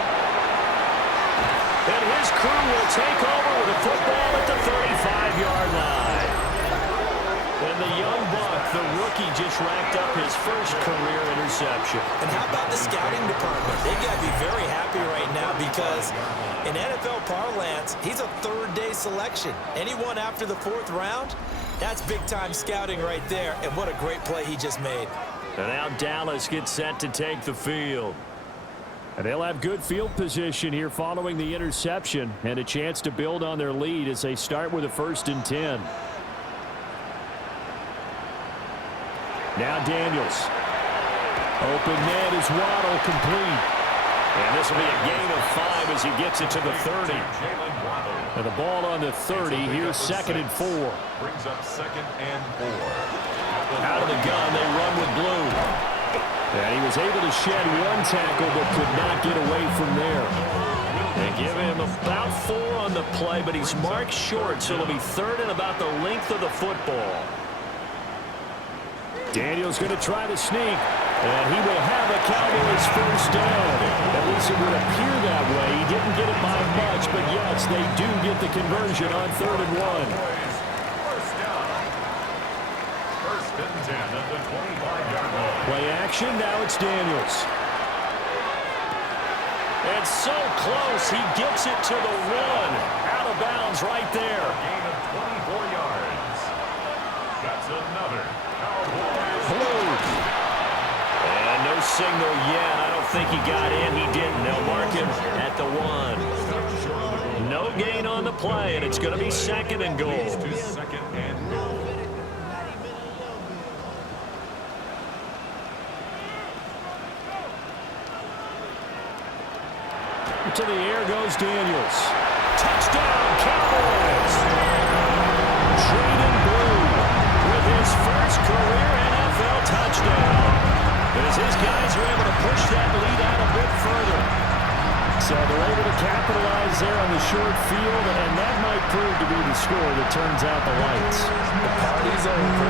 And his crew will take over with the football at the 35-yard line. And the young buck, the rookie, just racked up his first career interception. And how about the scouting department? They got to be very happy right now because in NFL parlance, he's a third-day selection. Anyone after the 4th round, that's big-time scouting right there. And what a great play he just made. And now Dallas gets set to take the field. And they'll have good field position here following the interception and a chance to build on their lead as they start with a 1st and 10. Now Daniels. Open net is Waddle, complete. And this will be a gain of 5 as he gets it to the 30. And the ball on the 30. Here's 2nd and 4. Brings up 2nd and 4. Out of the gun, they run with Blue. And he was able to shed 1 tackle but could not get away from there. They give him about 4 on the play, but he's marked short, so it'll be 3rd and about the length of the football. Daniels going to try to sneak, and he will have a Cowboys 1st down. At least it would appear that way. He didn't get it by much, but yes, they do get the conversion on 3rd and 1. 1st down. 1st and 10 at the 25-yard line. Play action, now it's Daniels. And so close, he gets it to the 1. Out of bounds right there. Gain of 24 yards. That's another Cowboys. And no signal yet. I don't think he got in. He didn't. They'll mark him at the 1. No gain on the play, and it's going to be 2nd and goal. 2nd and goal. To the air goes Daniels. Touchdown, Cowboys! Jaden Blue with his first career NFL touchdown. As his guys are able to push that lead out a bit further. So they're able to capitalize there on the short field, and that might prove to be the score that turns out the lights. The party's over.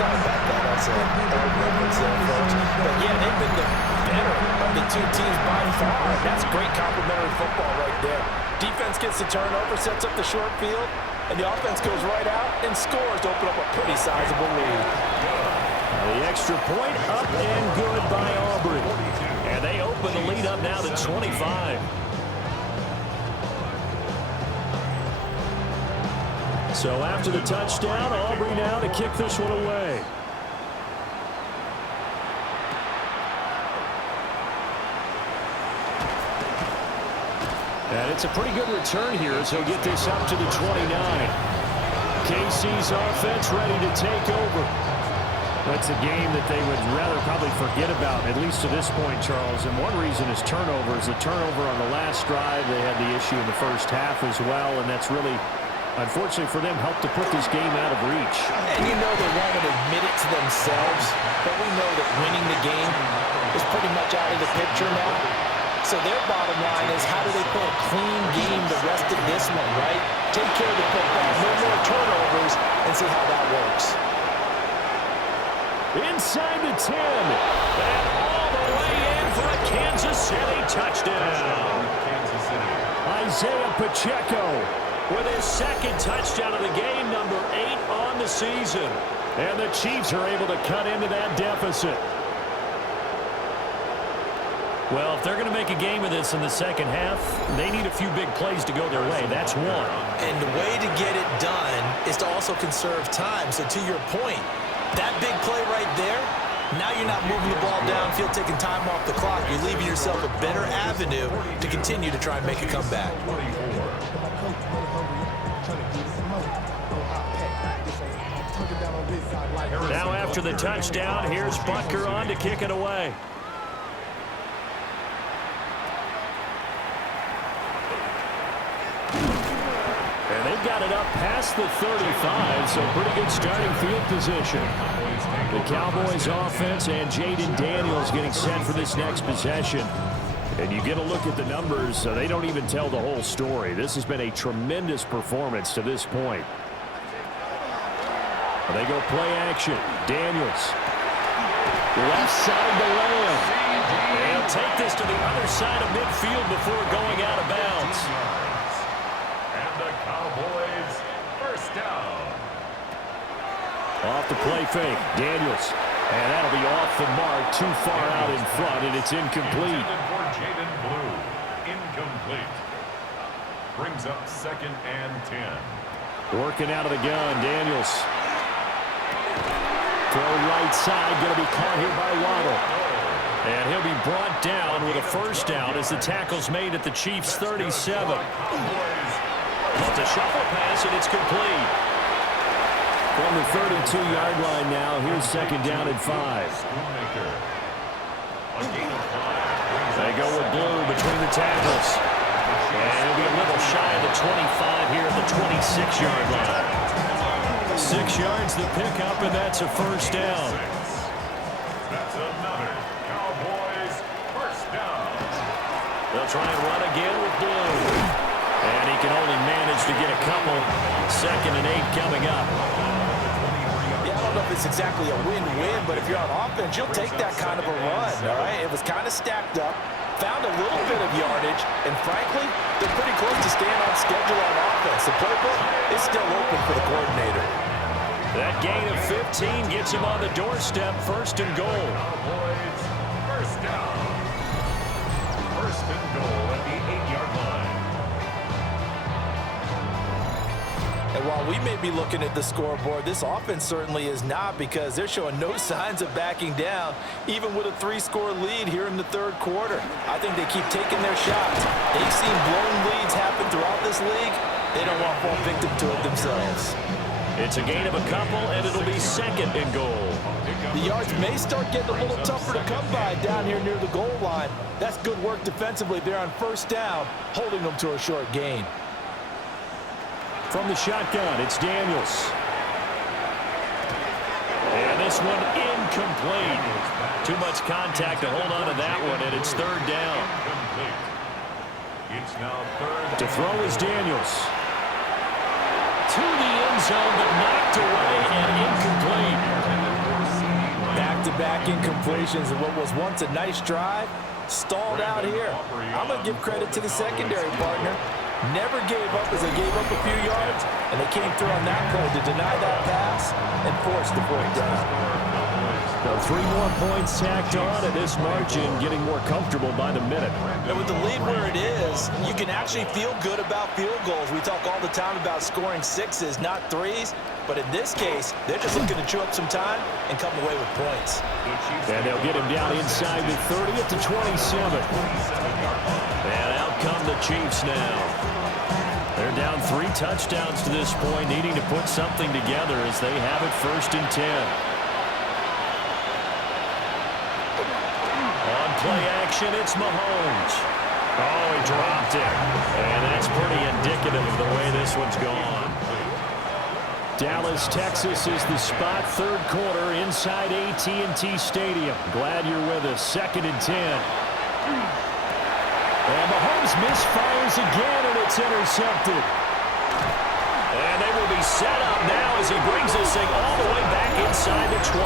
Sorry about that. That's a old reference there, folks. But yeah, they've been the better of the two teams by far. That's great complementary football right there. Defense gets the turnover, sets up the short field, and the offense goes right out and scores to open up a pretty sizable lead. The extra point up and good by Aubrey. And they open the lead up now to 25. So after the touchdown, Aubrey now to kick this one away. And it's a pretty good return here as he'll get this up to the 29. KC's offense ready to take over. That's a game that they would rather probably forget about, at least to this point, Charles. And one reason is turnovers. The turnover on the last drive, they had the issue in the first half as well, and that's really, unfortunately for them, helped to put this game out of reach. And you know they won't admit it to themselves, but we know that winning the game is pretty much out of the picture now. So their bottom line is, how do they play a clean game the rest of this one, right? Take care of the football, no more turnovers, and see how that works. Inside the 10. And all the way in for a Kansas City touchdown. Kansas City. Isaiah Pacheco with his 2nd touchdown of the game, number 8 on the season. And the Chiefs are able to cut into that deficit. Well, if they're going to make a game of this in the second half, they need a few big plays to go their way. That's one. And the way to get it done is to also conserve time. So to your point, that big play right there, now you're not moving the ball downfield, taking time off the clock. You're leaving yourself a better avenue to continue to try and make a comeback. Now after the touchdown, here's Butker on to kick it away. And they they've got it up past the 35, so pretty good starting field position. The Cowboys offense and Jaden Daniels getting set for this next possession. And you get a look at the numbers, so they don't even tell the whole story. This has been a tremendous performance to this point. They go play action. Daniels. Left side to Lamb. They'll take this to the other side of midfield before going out of bounds. And the Cowboys first down. Off the play fake. Daniels. And that'll be off the mark, too far out in front, and it's incomplete. For Jaden Blue, incomplete. Brings up 2nd and 10. Working out of the gun, Daniels. Throw right side, going to be caught here by Waddle. And he'll be brought down with a first down as the tackle's made at the Chiefs' 37. It's a shuffle pass, and it's complete. From the 32-yard line now, here's 2nd down and 5. They go with Blue between the tackles. And it'll be a little shy of the 25 here at the 26-yard line. 6 yards the pickup, and that's a first down. That's another Cowboys first down. They'll try and run again with Blue. And he can only manage to get a couple. 2nd and 8 coming up. Yeah, I don't know if it's exactly a win-win, but if you're on offense, you'll take that kind of a run, all right? It was kind of stacked up, found a little bit of yardage, and frankly, they're pretty close to staying on schedule on offense. The playbook is still open for the coordinator. That gain of 15 gets him on the doorstep, 1st and goal. Cowboys first down. 1st and goal at the 8-yard line. And while we may be looking at the scoreboard, this offense certainly is not, because they're showing no signs of backing down, even with a 3-score lead here in the 3rd quarter. I think they keep taking their shots. They've seen blown leads happen throughout this league. They don't want to fall victim to it themselves. It's a gain of a couple, and it'll be 2nd and goal. The yards may start getting a little tougher to come by down here near the goal line. That's good work defensively there on 1st down, holding them to a short gain. From the shotgun, it's Daniels. And this one incomplete. Too much contact to hold on to that one, and it's 3rd down. It's now 3rd. To throw is Daniels. To the end zone, but knocked away and incomplete. Back-to-back incompletions of what was once a nice drive, stalled out here. I'm going to give credit to the secondary partner. Never gave up as they gave up a few yards, and they came through on that play to deny that pass and force the 4th down. So 3 more points tacked on, and this margin getting more comfortable by the minute. And with the lead where it is, you can actually feel good about field goals. We talk all the time about scoring 6s, not 3s. But in this case, they're just looking to chew up some time and come away with points. And they'll get him down inside the 30 at the 27. And out come the Chiefs now. They're down 3 touchdowns to this point, needing to put something together as they have it 1st and 10. On play action, it's Mahomes. Oh, he dropped it. And that's pretty indicative of the way this one's gone. Dallas, Texas is the spot, 3rd quarter inside AT&T Stadium. Glad you're with us. 2nd and 10. And Mahomes misfires again, and it's intercepted. And they will be set up now as he brings this thing all the way back inside the 20.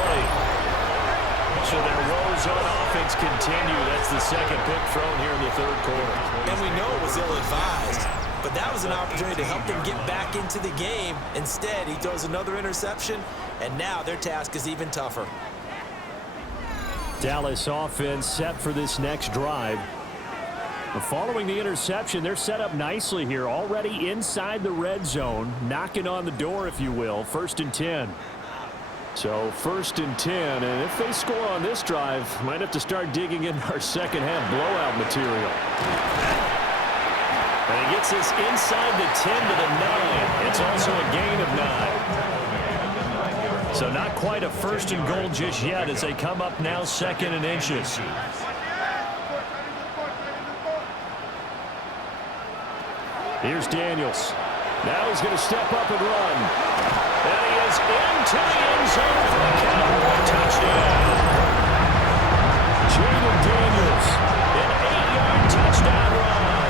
So their woes on offense continue. That's the 2nd pick thrown here in the 3rd quarter. And we know it was ill-advised, but that was an opportunity to help them get back into the game. Instead, he throws another interception, and now their task is even tougher. Dallas offense set for this next drive. Following the interception, they're set up nicely here, already inside the red zone, knocking on the door, if you will. 1st and 10. So 1st and 10, and if they score on this drive, might have to start digging in our second-half blowout material. And he gets this inside the 10 to the 9. It's also a gain of 9. So not quite a 1st and goal just yet as they come up now 2nd and inches. Here's Daniels. Now he's going to step up and run. And he is into the end zone for the Cowboy touchdown. Jaden Daniels, an 8-yard touchdown run.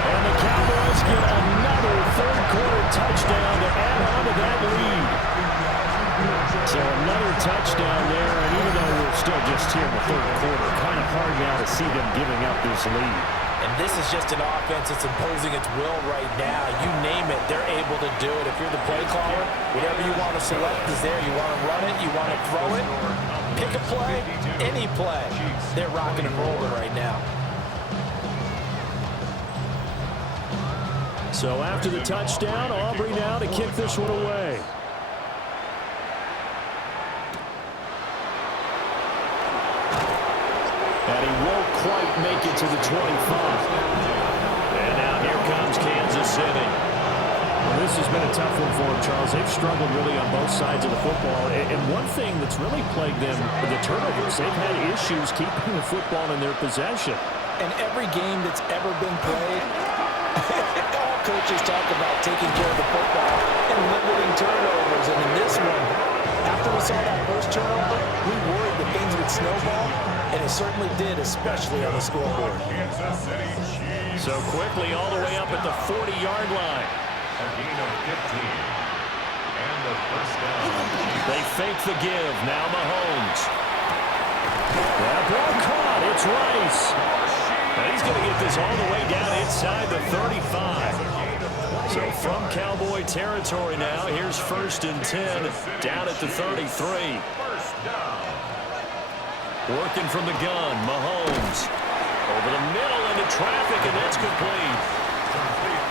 And the Cowboys get another third-quarter touchdown to add on to that lead. So another touchdown there, and even though we're still just here in the third quarter, kind of hard now to see them giving up this lead. And this is just an offense that's imposing its will right now. You name it, they're able to do it. If you're the play caller, whatever you want to select is there. You want to run it, you want to throw it, pick a play, any play. They're rocking and rolling right now. So after the touchdown, Aubrey now to kick this one away. And he won't quite make it to the 25. And now here comes Kansas City. Well, this has been a tough one for them, Charles. They've struggled really on both sides of the football. And one thing that's really plagued them, the turnovers, they've had issues keeping the football in their possession. And every game that's ever been played, all coaches talk about taking care of the football and limiting turnovers. And in this one, after we saw that first turnover, we worried that things would snowball. And it certainly did, especially on the scoreboard. So quickly all the way up at the 40-yard line. A gain of 15. And the first down. They fake the give. Now Mahomes. That ball caught. It's Rice. And he's going to get this all the way down inside the 35. So from Cowboy territory now, here's 1st and 10 down at the 33. First down. Working from the gun, Mahomes. Over the middle into traffic, and that's complete.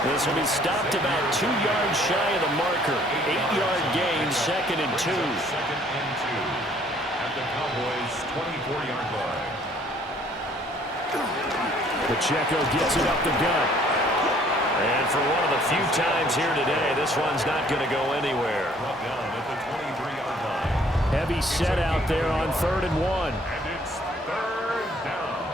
This will be stopped about 2 yards shy of the marker. 8-yard gain, 2nd and 2. 2nd and 2. At the Cowboys' 24-yard line. Pacheco gets it up the gut. And for one of the few times here today, this one's not going to go anywhere. Brought down at the 23-yard line. Heavy set out there on 3rd and 1. And it's 3rd down.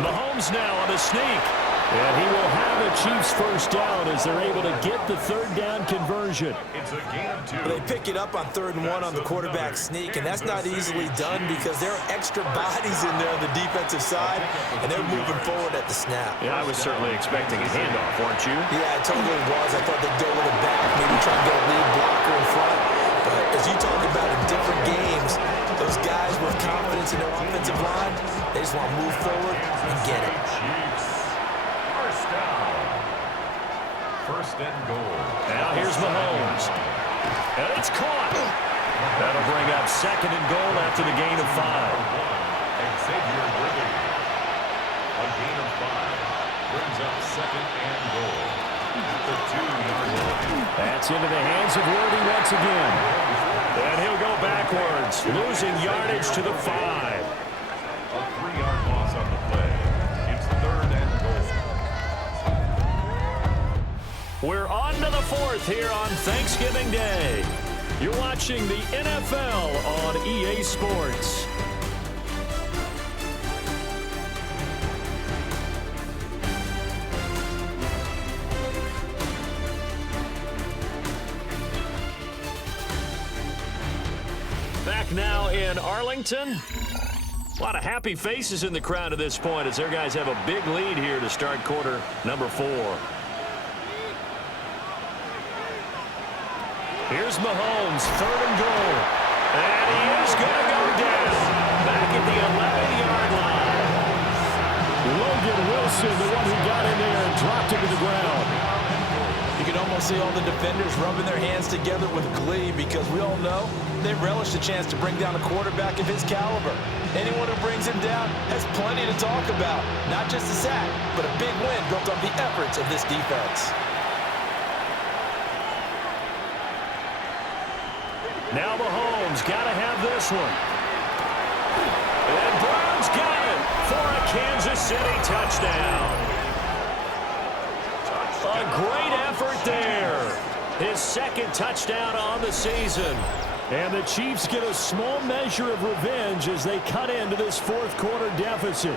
Mahomes now on the sneak. And he will have the Chiefs first down as they're able to get the 3rd down conversion. It's a gain of 2. They pick it up on 3rd and 1 on the quarterback sneak, and that's not easily done because there are extra bodies in there on the defensive side, and they're moving forward at the snap. Yeah, I was certainly expecting a handoff, weren't you? Yeah, it totally was. I thought they'd go with it back, maybe try and get a lead blocker in front. But as you talk about in different games, those guys with confidence in their offensive line, they just want to move forward and get it. Chiefs. First down. 1st and goal. Now here's Mahomes. And it's caught. That'll bring up 2nd and goal after the gain of 5. Xavier Worthy. A gain of 5. Brings up 2nd and goal. At the 2-yard line. That's into the hands of Worthy once again. And he'll go backwards, losing yardage to the 5. A 3-yard loss on the play. It's 3rd and goal. We're on to the 4th here on Thanksgiving Day. You're watching the NFL on EA Sports. Back now in Arlington. A lot of happy faces in the crowd at this point as their guys have a big lead here to start quarter number 4. Here's Mahomes, 3rd and goal. And he is going to go down back at the 11-yard line. Logan Wilson, the one who got in there and dropped him to the ground. You can almost see all the defenders rubbing their hands together with glee because we all know they relish the chance to bring down a quarterback of his caliber. Anyone who brings him down has plenty to talk about. Not just a sack, but a big win built on the efforts of this defense. Now Mahomes got to have this one. And Brown's got it for a Kansas City touchdown. A great effort there. His 2nd touchdown on the season. And the Chiefs get a small measure of revenge as they cut into this 4th quarter deficit.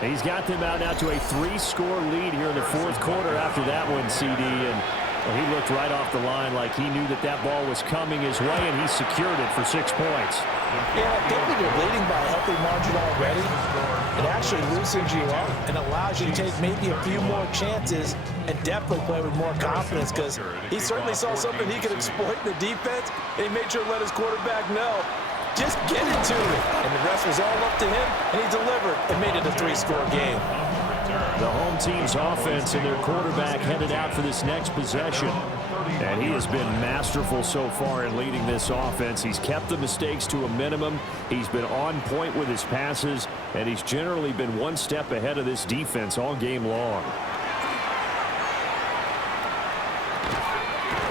He's got them out now to a 3-score lead here in the fourth quarter after that one, CD. And well, he looked right off the line like he knew that that ball was coming his way, and he secured it for 6 points. Yeah, I think when you're leading by a healthy margin already, it actually loosens you up and allows you to take maybe a few more chances and definitely play with more confidence, because he certainly saw something he could exploit in the defense, and he made sure to let his quarterback know, just get it to him. And the rest was all up to him, and he delivered and made it a 3-score game. The home team's offense and their quarterback headed out for this next possession. And he has been masterful so far in leading this offense. He's kept the mistakes to a minimum. He's been on point with his passes, and he's generally been one step ahead of this defense all game long.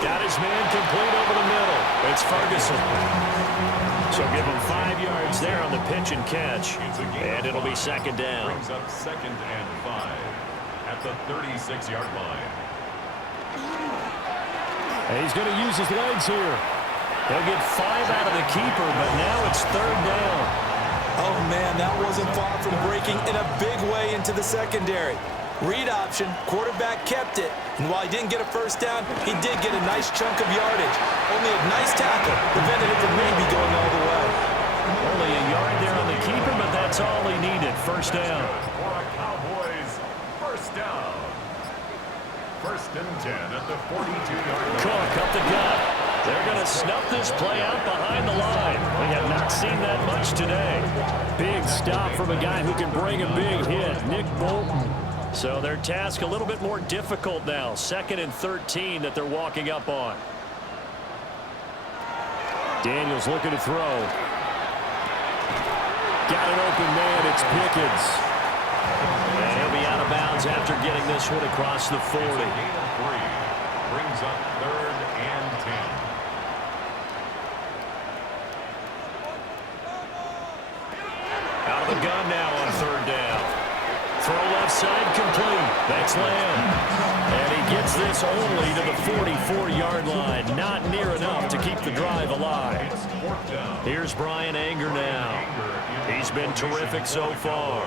Got his man complete over the middle. It's Ferguson. So give him 5 yards there on the pitch and catch. And it'll be second down. Brings up 2nd and 5 at the 36-yard line. And he's going to use his legs here. He'll get 5 out of the keeper, but now it's 3rd down. Oh, man, that wasn't far from breaking in a big way into the secondary. Read option, quarterback kept it, and while he didn't get a first down, he did get a nice chunk of yardage. Only a nice tackle prevented it from maybe going all the way. Only a yard there on the keeper, but that's all he needed. First down. For a Cowboys first down. 1st and 10 at the 42-yard line. Cook up the gut. They're going to snuff this play out behind the line. We have not seen that much today. Big stop from a guy who can bring a big hit, Nick Bolton. So their task a little bit more difficult now. 2nd and 13 that they're walking up on. Daniels looking to throw. Got an open man. It's Pickens. And he'll be out of bounds after getting this one across the 40. Gain of 3. Brings up 3rd and 10. Out of the gun now on 3rd down. Throw left side complete. That's Lamb. And he gets this only to the 44-yard line. Not near enough to keep the drive alive. Here's Brian Anger now. He's been terrific so far.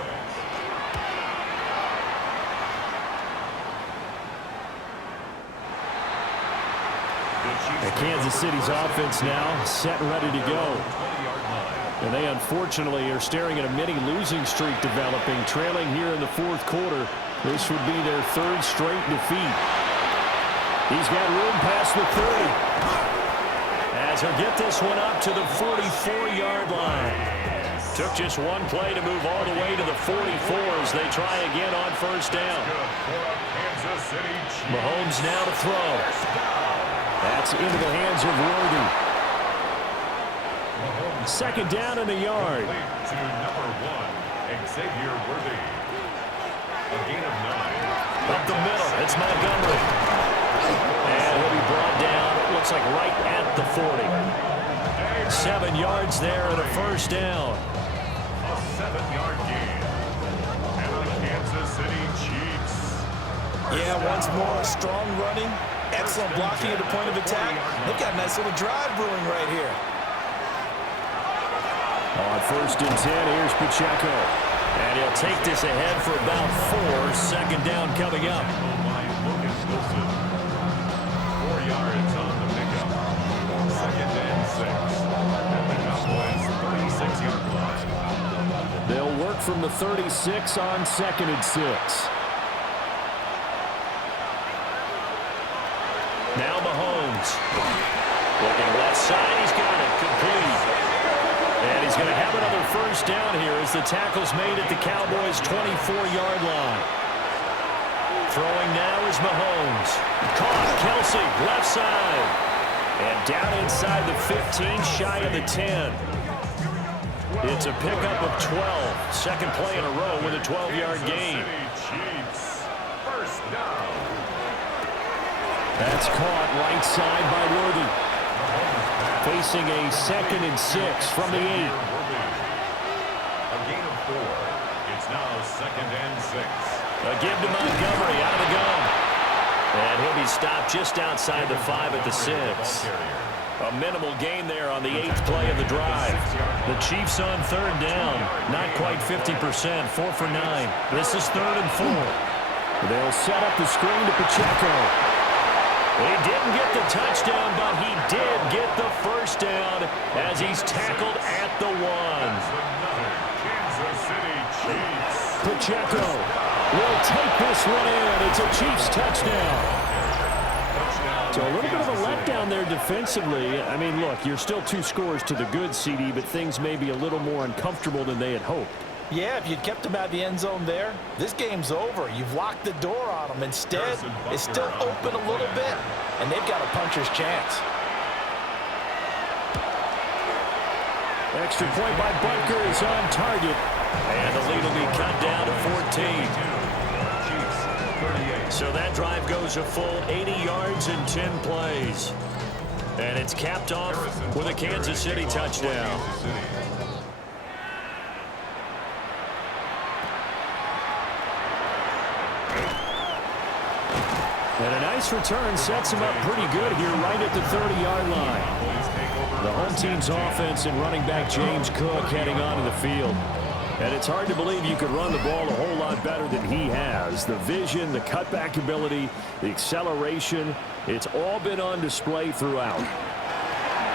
And Kansas City's offense now set and ready to go. And they unfortunately are staring at a mini losing streak developing, trailing here in the fourth quarter. This would be their 3rd straight defeat. He's got room past the 30. As he'll get this one up to the 44-yard line. Took just one play to move all the way to the 44 as they try again on 1st down. Mahomes now to throw. That's into the hands of Worthy. 2nd down and a yard. To number 1, Xavier Worthy. A gain of 9. Up the middle, it's Montgomery. And he'll be brought down, it looks like right at the 40. 7 yards there and a first down. A 7-yard gain. And the Kansas City Chiefs. Yeah, once more, strong running, excellent blocking at the point of attack. They've got a nice little drive brewing right here. On 1st and 10, here's Pacheco. And he'll take this ahead for about 4. 2nd down coming up. 4 yards on the pickup. 2nd and 6. At the Cowboys' 36-yard line. They'll work from the 36 on 2nd and 6. Now Mahomes. Looking left side, he's got it. Complete. And he's going to have another first down here as the tackle's made at the Cowboys' 24-yard line. Throwing now is Mahomes. Caught, Kelsey, left side. And down inside the 15, shy of the 10. It's a pickup of 12. 2nd play in a row with a 12-yard gain. Chiefs. First down. That's caught right side by Worthy. Facing a 2nd and 6 from the 8. A gain of 4. It's now 2nd and 6. A give to Montgomery out of the gun. And he'll be stopped just outside the 5 at the 6. A minimal gain there on the 8th play of the drive. The Chiefs on 3rd down. Not quite 50%. 4 for 9. This is 3rd and 4. They'll set up the screen to Pacheco. He didn't get the touchdown, but he did get the first down as he's tackled at the 1. Kansas City Chiefs. Pacheco will take this one in. It's a Chiefs touchdown. So a little bit of a letdown there defensively. I mean, look, you're still 2 scores to the good, CD, but things may be a little more uncomfortable than they had hoped. Yeah, if you'd kept him out of the end zone there, this game's over. You've locked the door on him. Instead, it's still open a little bit, and they've got a puncher's chance. Extra point by Bunker is on target. And the lead will be cut down to 14. So that drive goes a full 80 yards in 10 plays. And it's capped off with a Kansas City touchdown. And a nice return sets him up pretty good here right at the 30-yard line. The home team's offense and running back James Cook heading onto the field. And it's hard to believe you could run the ball a whole lot better than he has. The vision, the cutback ability, the acceleration, it's all been on display throughout.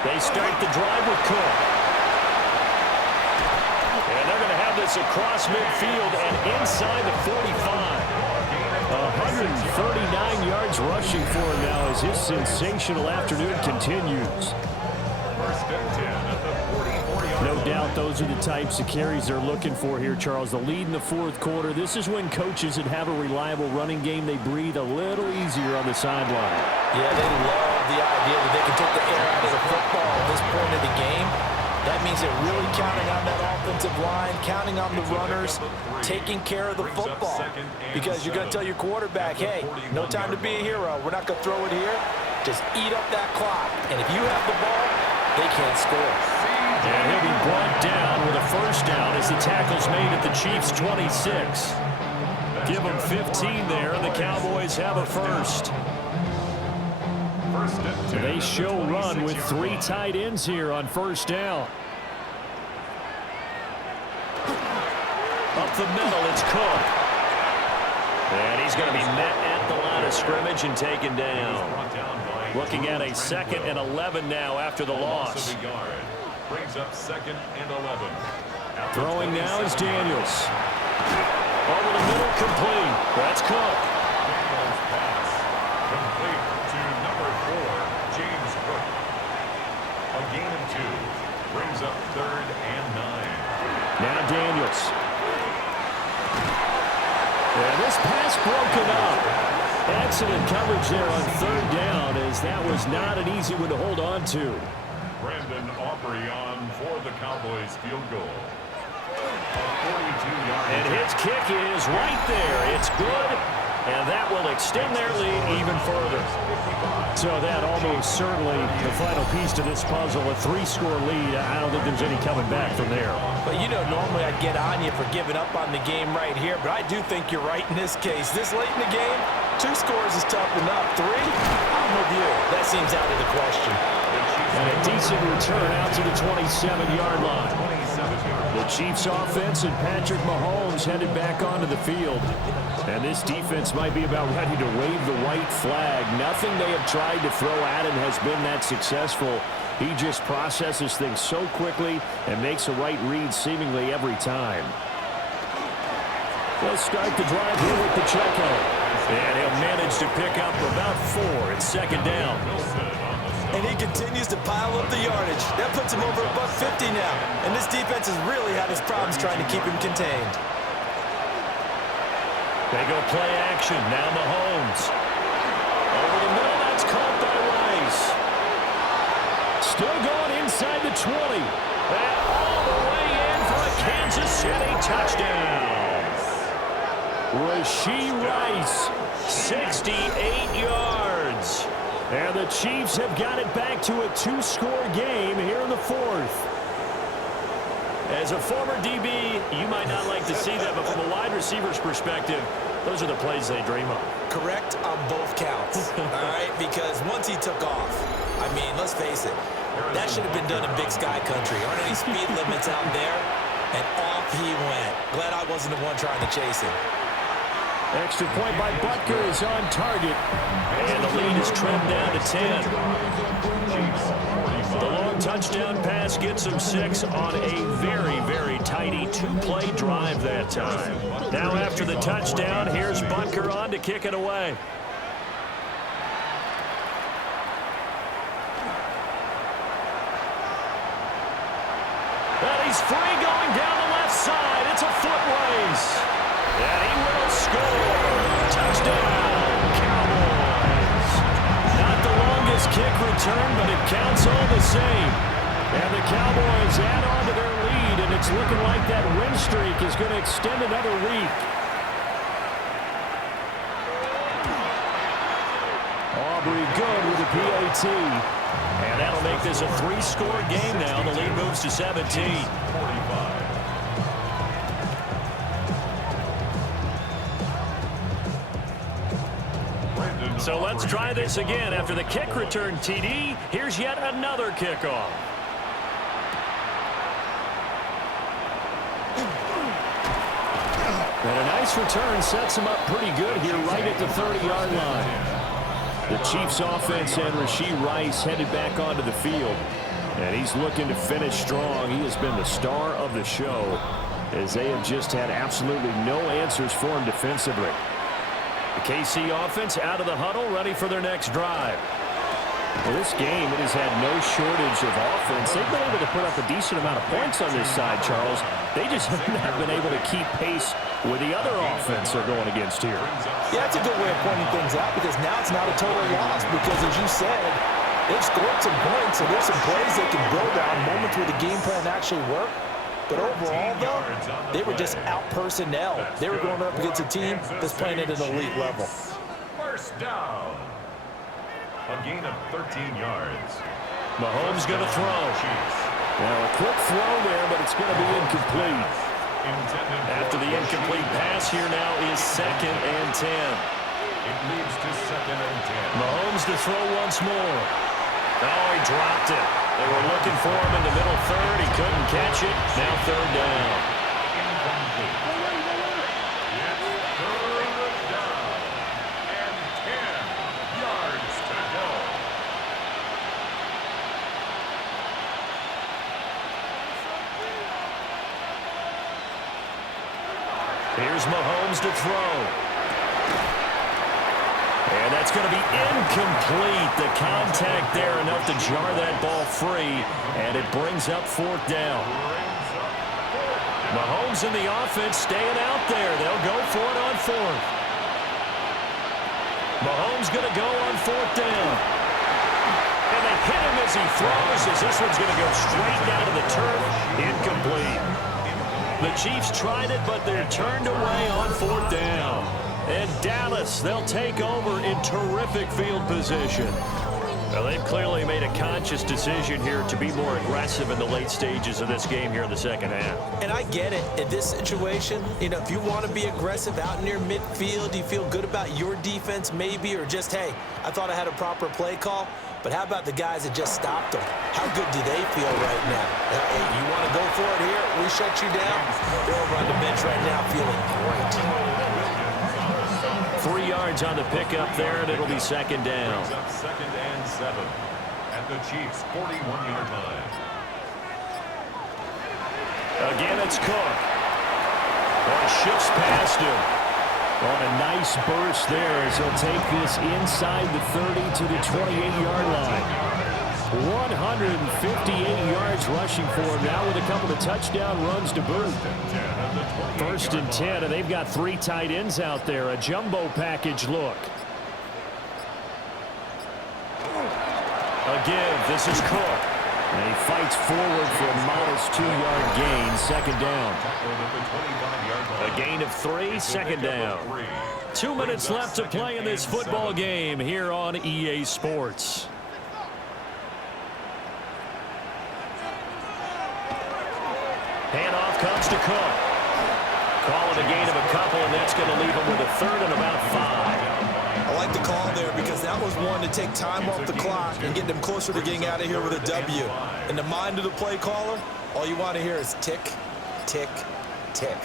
They start the drive with Cook. And they're going to have this across midfield and inside the 45. 139 yards rushing for him now as his sensational afternoon continues. No doubt those are the types of carries they're looking for here, Charles. The lead in the 4th quarter. This is when coaches that have a reliable running game, they breathe a little easier on the sideline. Yeah, they love the idea that they can take the air out of the football at this point of the game. That means they're really counting on that offensive line, counting on the runners, taking care of the football. Because you're going to tell your quarterback, hey, no time to be a hero. We're not going to throw it here. Just eat up that clock. And if you have the ball, they can't score. And he'll be brought down with a first down as the tackle's made at the Chiefs' 26. Give them 15 there, and the Cowboys have a first. They show run with 3 tight ends here on first down. Up the middle, it's Cook. And he's going to be met at the line of scrimmage and taken down. Looking at a 2nd and 11 now after the loss. Brings up 2nd and 11. Throwing now is Daniels. Over the middle, complete. That's Cook. Complete to number 4, James Cook. A gain of 2. Brings up 3rd and 9. Now Daniels. And this pass broken up. Excellent coverage there on 3rd down, as that was not an easy one to hold on to. Brandon Aubrey on for the Cowboys field goal. 42-yard. And his kick is right there. It's good, and that will extend their lead even further. So that almost certainly the final piece to this puzzle, a 3-score lead. I don't think there's any coming back from there. But, you know, normally I'd get on you for giving up on the game right here, but I do think you're right in this case. This late in the game, 2 scores is tough enough. 3, I'm with you. That seems out of the question. And a decent return out to the 27-yard line. The Chiefs offense and Patrick Mahomes headed back onto the field. And this defense might be about ready to wave the white flag. Nothing they have tried to throw at him has been that successful. He just processes things so quickly and makes a right read seemingly every time. They'll start the drive here with Pacheco. And he'll manage to pick up about 4. It's 2nd down. And he continues to pile up the yardage. That puts him over $150 now. And this defense has really had its problems trying to keep him contained. They go play action. Now Mahomes. Over the middle, that's caught by Rice. Still going inside the 20. And all the way in for a Kansas City touchdown. Rashee Rice, 68 yards. And the Chiefs have got it back to a 2-score game here in the 4th. As a former DB, you might not like to see that, but from a wide receiver's perspective, those are the plays they dream of. Correct on both counts, all right? Because once he took off, I mean, let's face it, That should have been done in Big Sky country. Aren't any speed limits out there? And off he went. Glad I wasn't the one trying to chase him. Extra point by Butker is on target. And the lead is trimmed down to 10. The long touchdown pass gets him 6 on a very, very tidy 2-play drive that time. Now after the touchdown, here's Butker on to kick it away. And he's free going down the left side. It's a foot race. And he will score. Touchdown, Cowboys. Not the longest kick return, but it counts all the same. And the Cowboys add on to their lead, and it's looking like that win streak is going to extend another week. Aubrey good with a PAT. And that'll make this a 3-score game now. The lead moves to 17. So let's try this again. After the kick return TD, here's yet another kickoff. And a nice return sets him up pretty good here right at the 30-yard line. The Chiefs offense and Rashee Rice headed back onto the field. And he's looking to finish strong. He has been the star of the show as they have just had absolutely no answers for him defensively. The KC offense out of the huddle, ready for their next drive. Well, this game, it has had no shortage of offense. They've been able to put up a decent amount of points on this side, Charles. They just have not been able to keep pace with the other offense they're going against here. Yeah, that's a good way of pointing things out because now it's not a total loss because, as you said, they've scored some points, and there's some plays they can build on, moments where the game plan actually worked. But overall, though, they were just out-personnel. They were going up against a team that's playing at an elite level. First down. A gain of 13 yards. Mahomes going to throw. Now a quick throw there, but it's going to be incomplete. After the incomplete pass here now is 2nd and 10. It leads to 2nd and 10. Mahomes to throw once more. Oh, he dropped it. They were looking for him in the middle third. He couldn't catch it. Now 3rd down. Incomplete. It's 3rd down. And 10 yards to go. Here's Mahomes to throw. And that's going to be incomplete. The contact there enough to jar that ball free. And it brings up 4th down. Mahomes and the offense staying out there. They'll go for it on 4th. Mahomes going to go on 4th down. And they hit him as he throws, as this one's going to go straight down to the turf. Incomplete. The Chiefs tried it, but they're turned away on 4th down. And Dallas, they'll take over in terrific field position. Well, they've clearly made a conscious decision here to be more aggressive in the late stages of this game here in the second half. And I get it. In this situation, you know, if you want to be aggressive out near midfield, you feel good about your defense maybe, or just, hey, I thought I had a proper play call. But how about the guys that just stopped them? How good do they feel right now? Hey, you want to go for it here? We shut you down? They're over on the bench right now feeling great. 3 yards on the pickup there, and it'll be 2nd down. 2nd and 7 at the Chiefs' 41-yard line. Again, it's Cook. Well, shifts past him. On a nice burst there as he'll take this inside the 30 to the 28-yard line. 158 yards rushing for him now with a couple of touchdown runs to boot. 1st and 10, and they've got 3 tight ends out there. A jumbo package look. Again, this is Cook. And he fights forward for a modest 2-yard gain. 2nd down. A gain of 3, 2nd down. 2 minutes left to play in this football game here on EA Sports. Handoff comes to Cook. Call it a gain of a couple, and that's going to leave him with a 3rd and about 5. I like the call there because that was one to take time off the clock and get them closer to getting out of here with a W. In the mind of the play caller, all you want to hear is tick, tick, tick.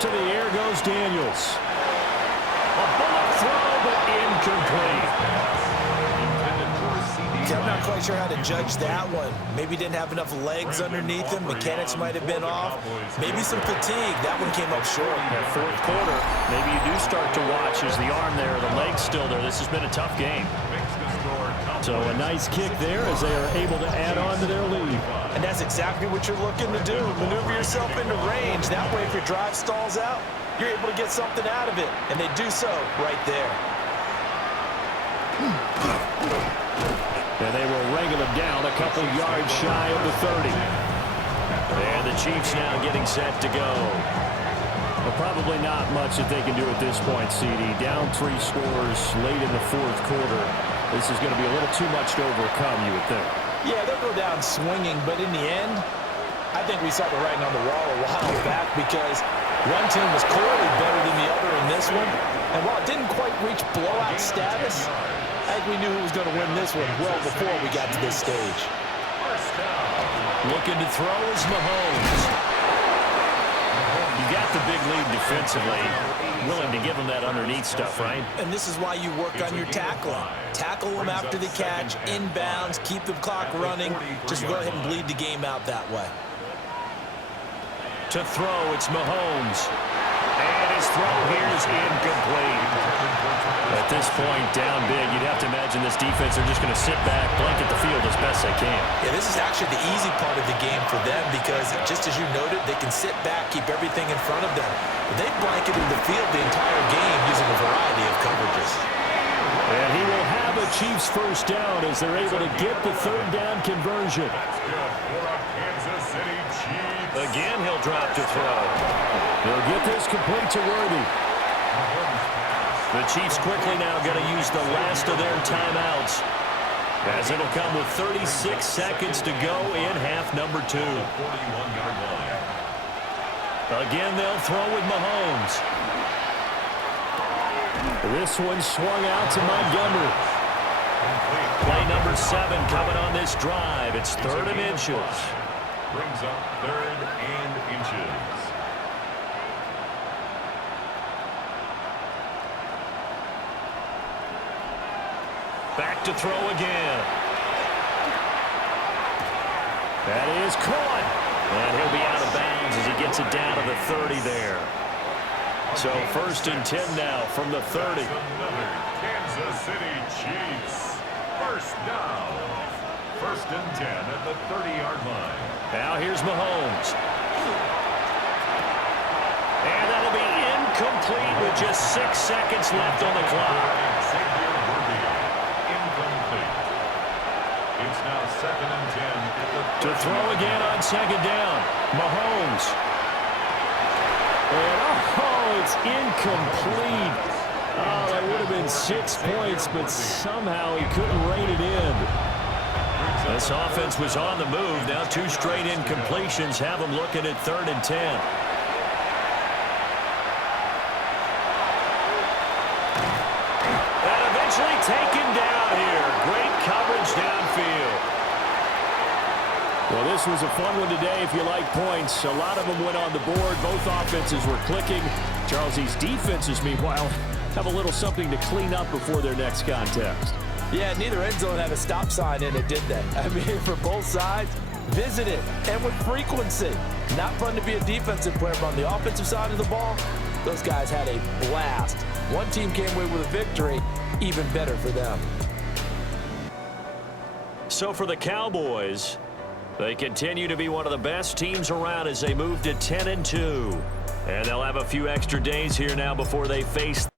To the air goes Daniels. A bullet throw, but incomplete. I'm not quite sure how to judge that one. Maybe didn't have enough legs underneath him. Mechanics might have been off. Maybe some fatigue. That one came up short. That fourth quarter, maybe you do start to watch as the arm there, the leg's still there. This has been a tough game. So a nice kick there as they are able to add on to their lead. And that's exactly what you're looking to do. Maneuver yourself into range. That way, if your drive stalls out, you're able to get something out of it. And they do so right there. And they will wrangle him down a couple yards shy of the 30. And the Chiefs now getting set to go. Well, probably not much that they can do at this point, CD. Down 3 scores late in the fourth quarter. This is going to be a little too much to overcome, you would think. Yeah, they'll go down swinging, but in the end, I think we saw the writing on the wall a while back because one team was clearly better than the other in this one. And while it didn't quite reach blowout status, I think we knew who was going to win this one well before we got to this stage. Looking to throw is Mahomes. You got the big lead defensively. Willing to give him that underneath stuff, right? And this is why you work on your tackling. Tackle them after the catch, inbounds, keep the clock running. Just go ahead and bleed the game out that way. To throw, it's Mahomes. And his throw here is incomplete. At this point, down big, you'd have to imagine this defense are just going to sit back, blanket the field as best they can. Yeah, this is actually the easy part of the game for them because, just as you noted, they can sit back, keep everything in front of them. But they've blanketed the field the entire game using a variety of coverages. And he will have a Chiefs first down as they're able to get the third down conversion. Again, he'll drop to throw. They'll get this complete to Worthy. The Chiefs quickly now going to use the last of their timeouts as it'll come with 36 seconds to go in half number 2. Again, they'll throw with Mahomes. This one swung out to Montgomery. Play number 7 coming on this drive. It's 3rd and inches. Brings up 3rd and inches. Back to throw again. That is caught. And he'll be out of bounds as he gets it down to the 30 there. So 1st and 10 now from the 30. Another Kansas City Chiefs. First down. 1st and 10 at the 30-yard line. Now here's Mahomes. And that'll be incomplete with just 6 seconds left on the clock. It's now 2nd and 10 at the To throw again on 2nd down. Mahomes. And it's incomplete. Oh, that would have been 6 points, but somehow he couldn't rein it in. This offense was on the move. Now 2 straight incompletions have them looking at 3rd and 10. And eventually taken down here. Great coverage downfield. Well, this was a fun one today if you like points. A lot of them went on the board. Both offenses were clicking. Charles, these defenses, meanwhile, have a little something to clean up before their next contest. Yeah, neither end zone had a stop sign in it, did they? I mean, for both sides, visit it, and with frequency. Not fun to be a defensive player, but on the offensive side of the ball, those guys had a blast. One team came away with a victory, even better for them. So for the Cowboys, they continue to be one of the best teams around as they move to 10-2. And they'll have a few extra days here now before they face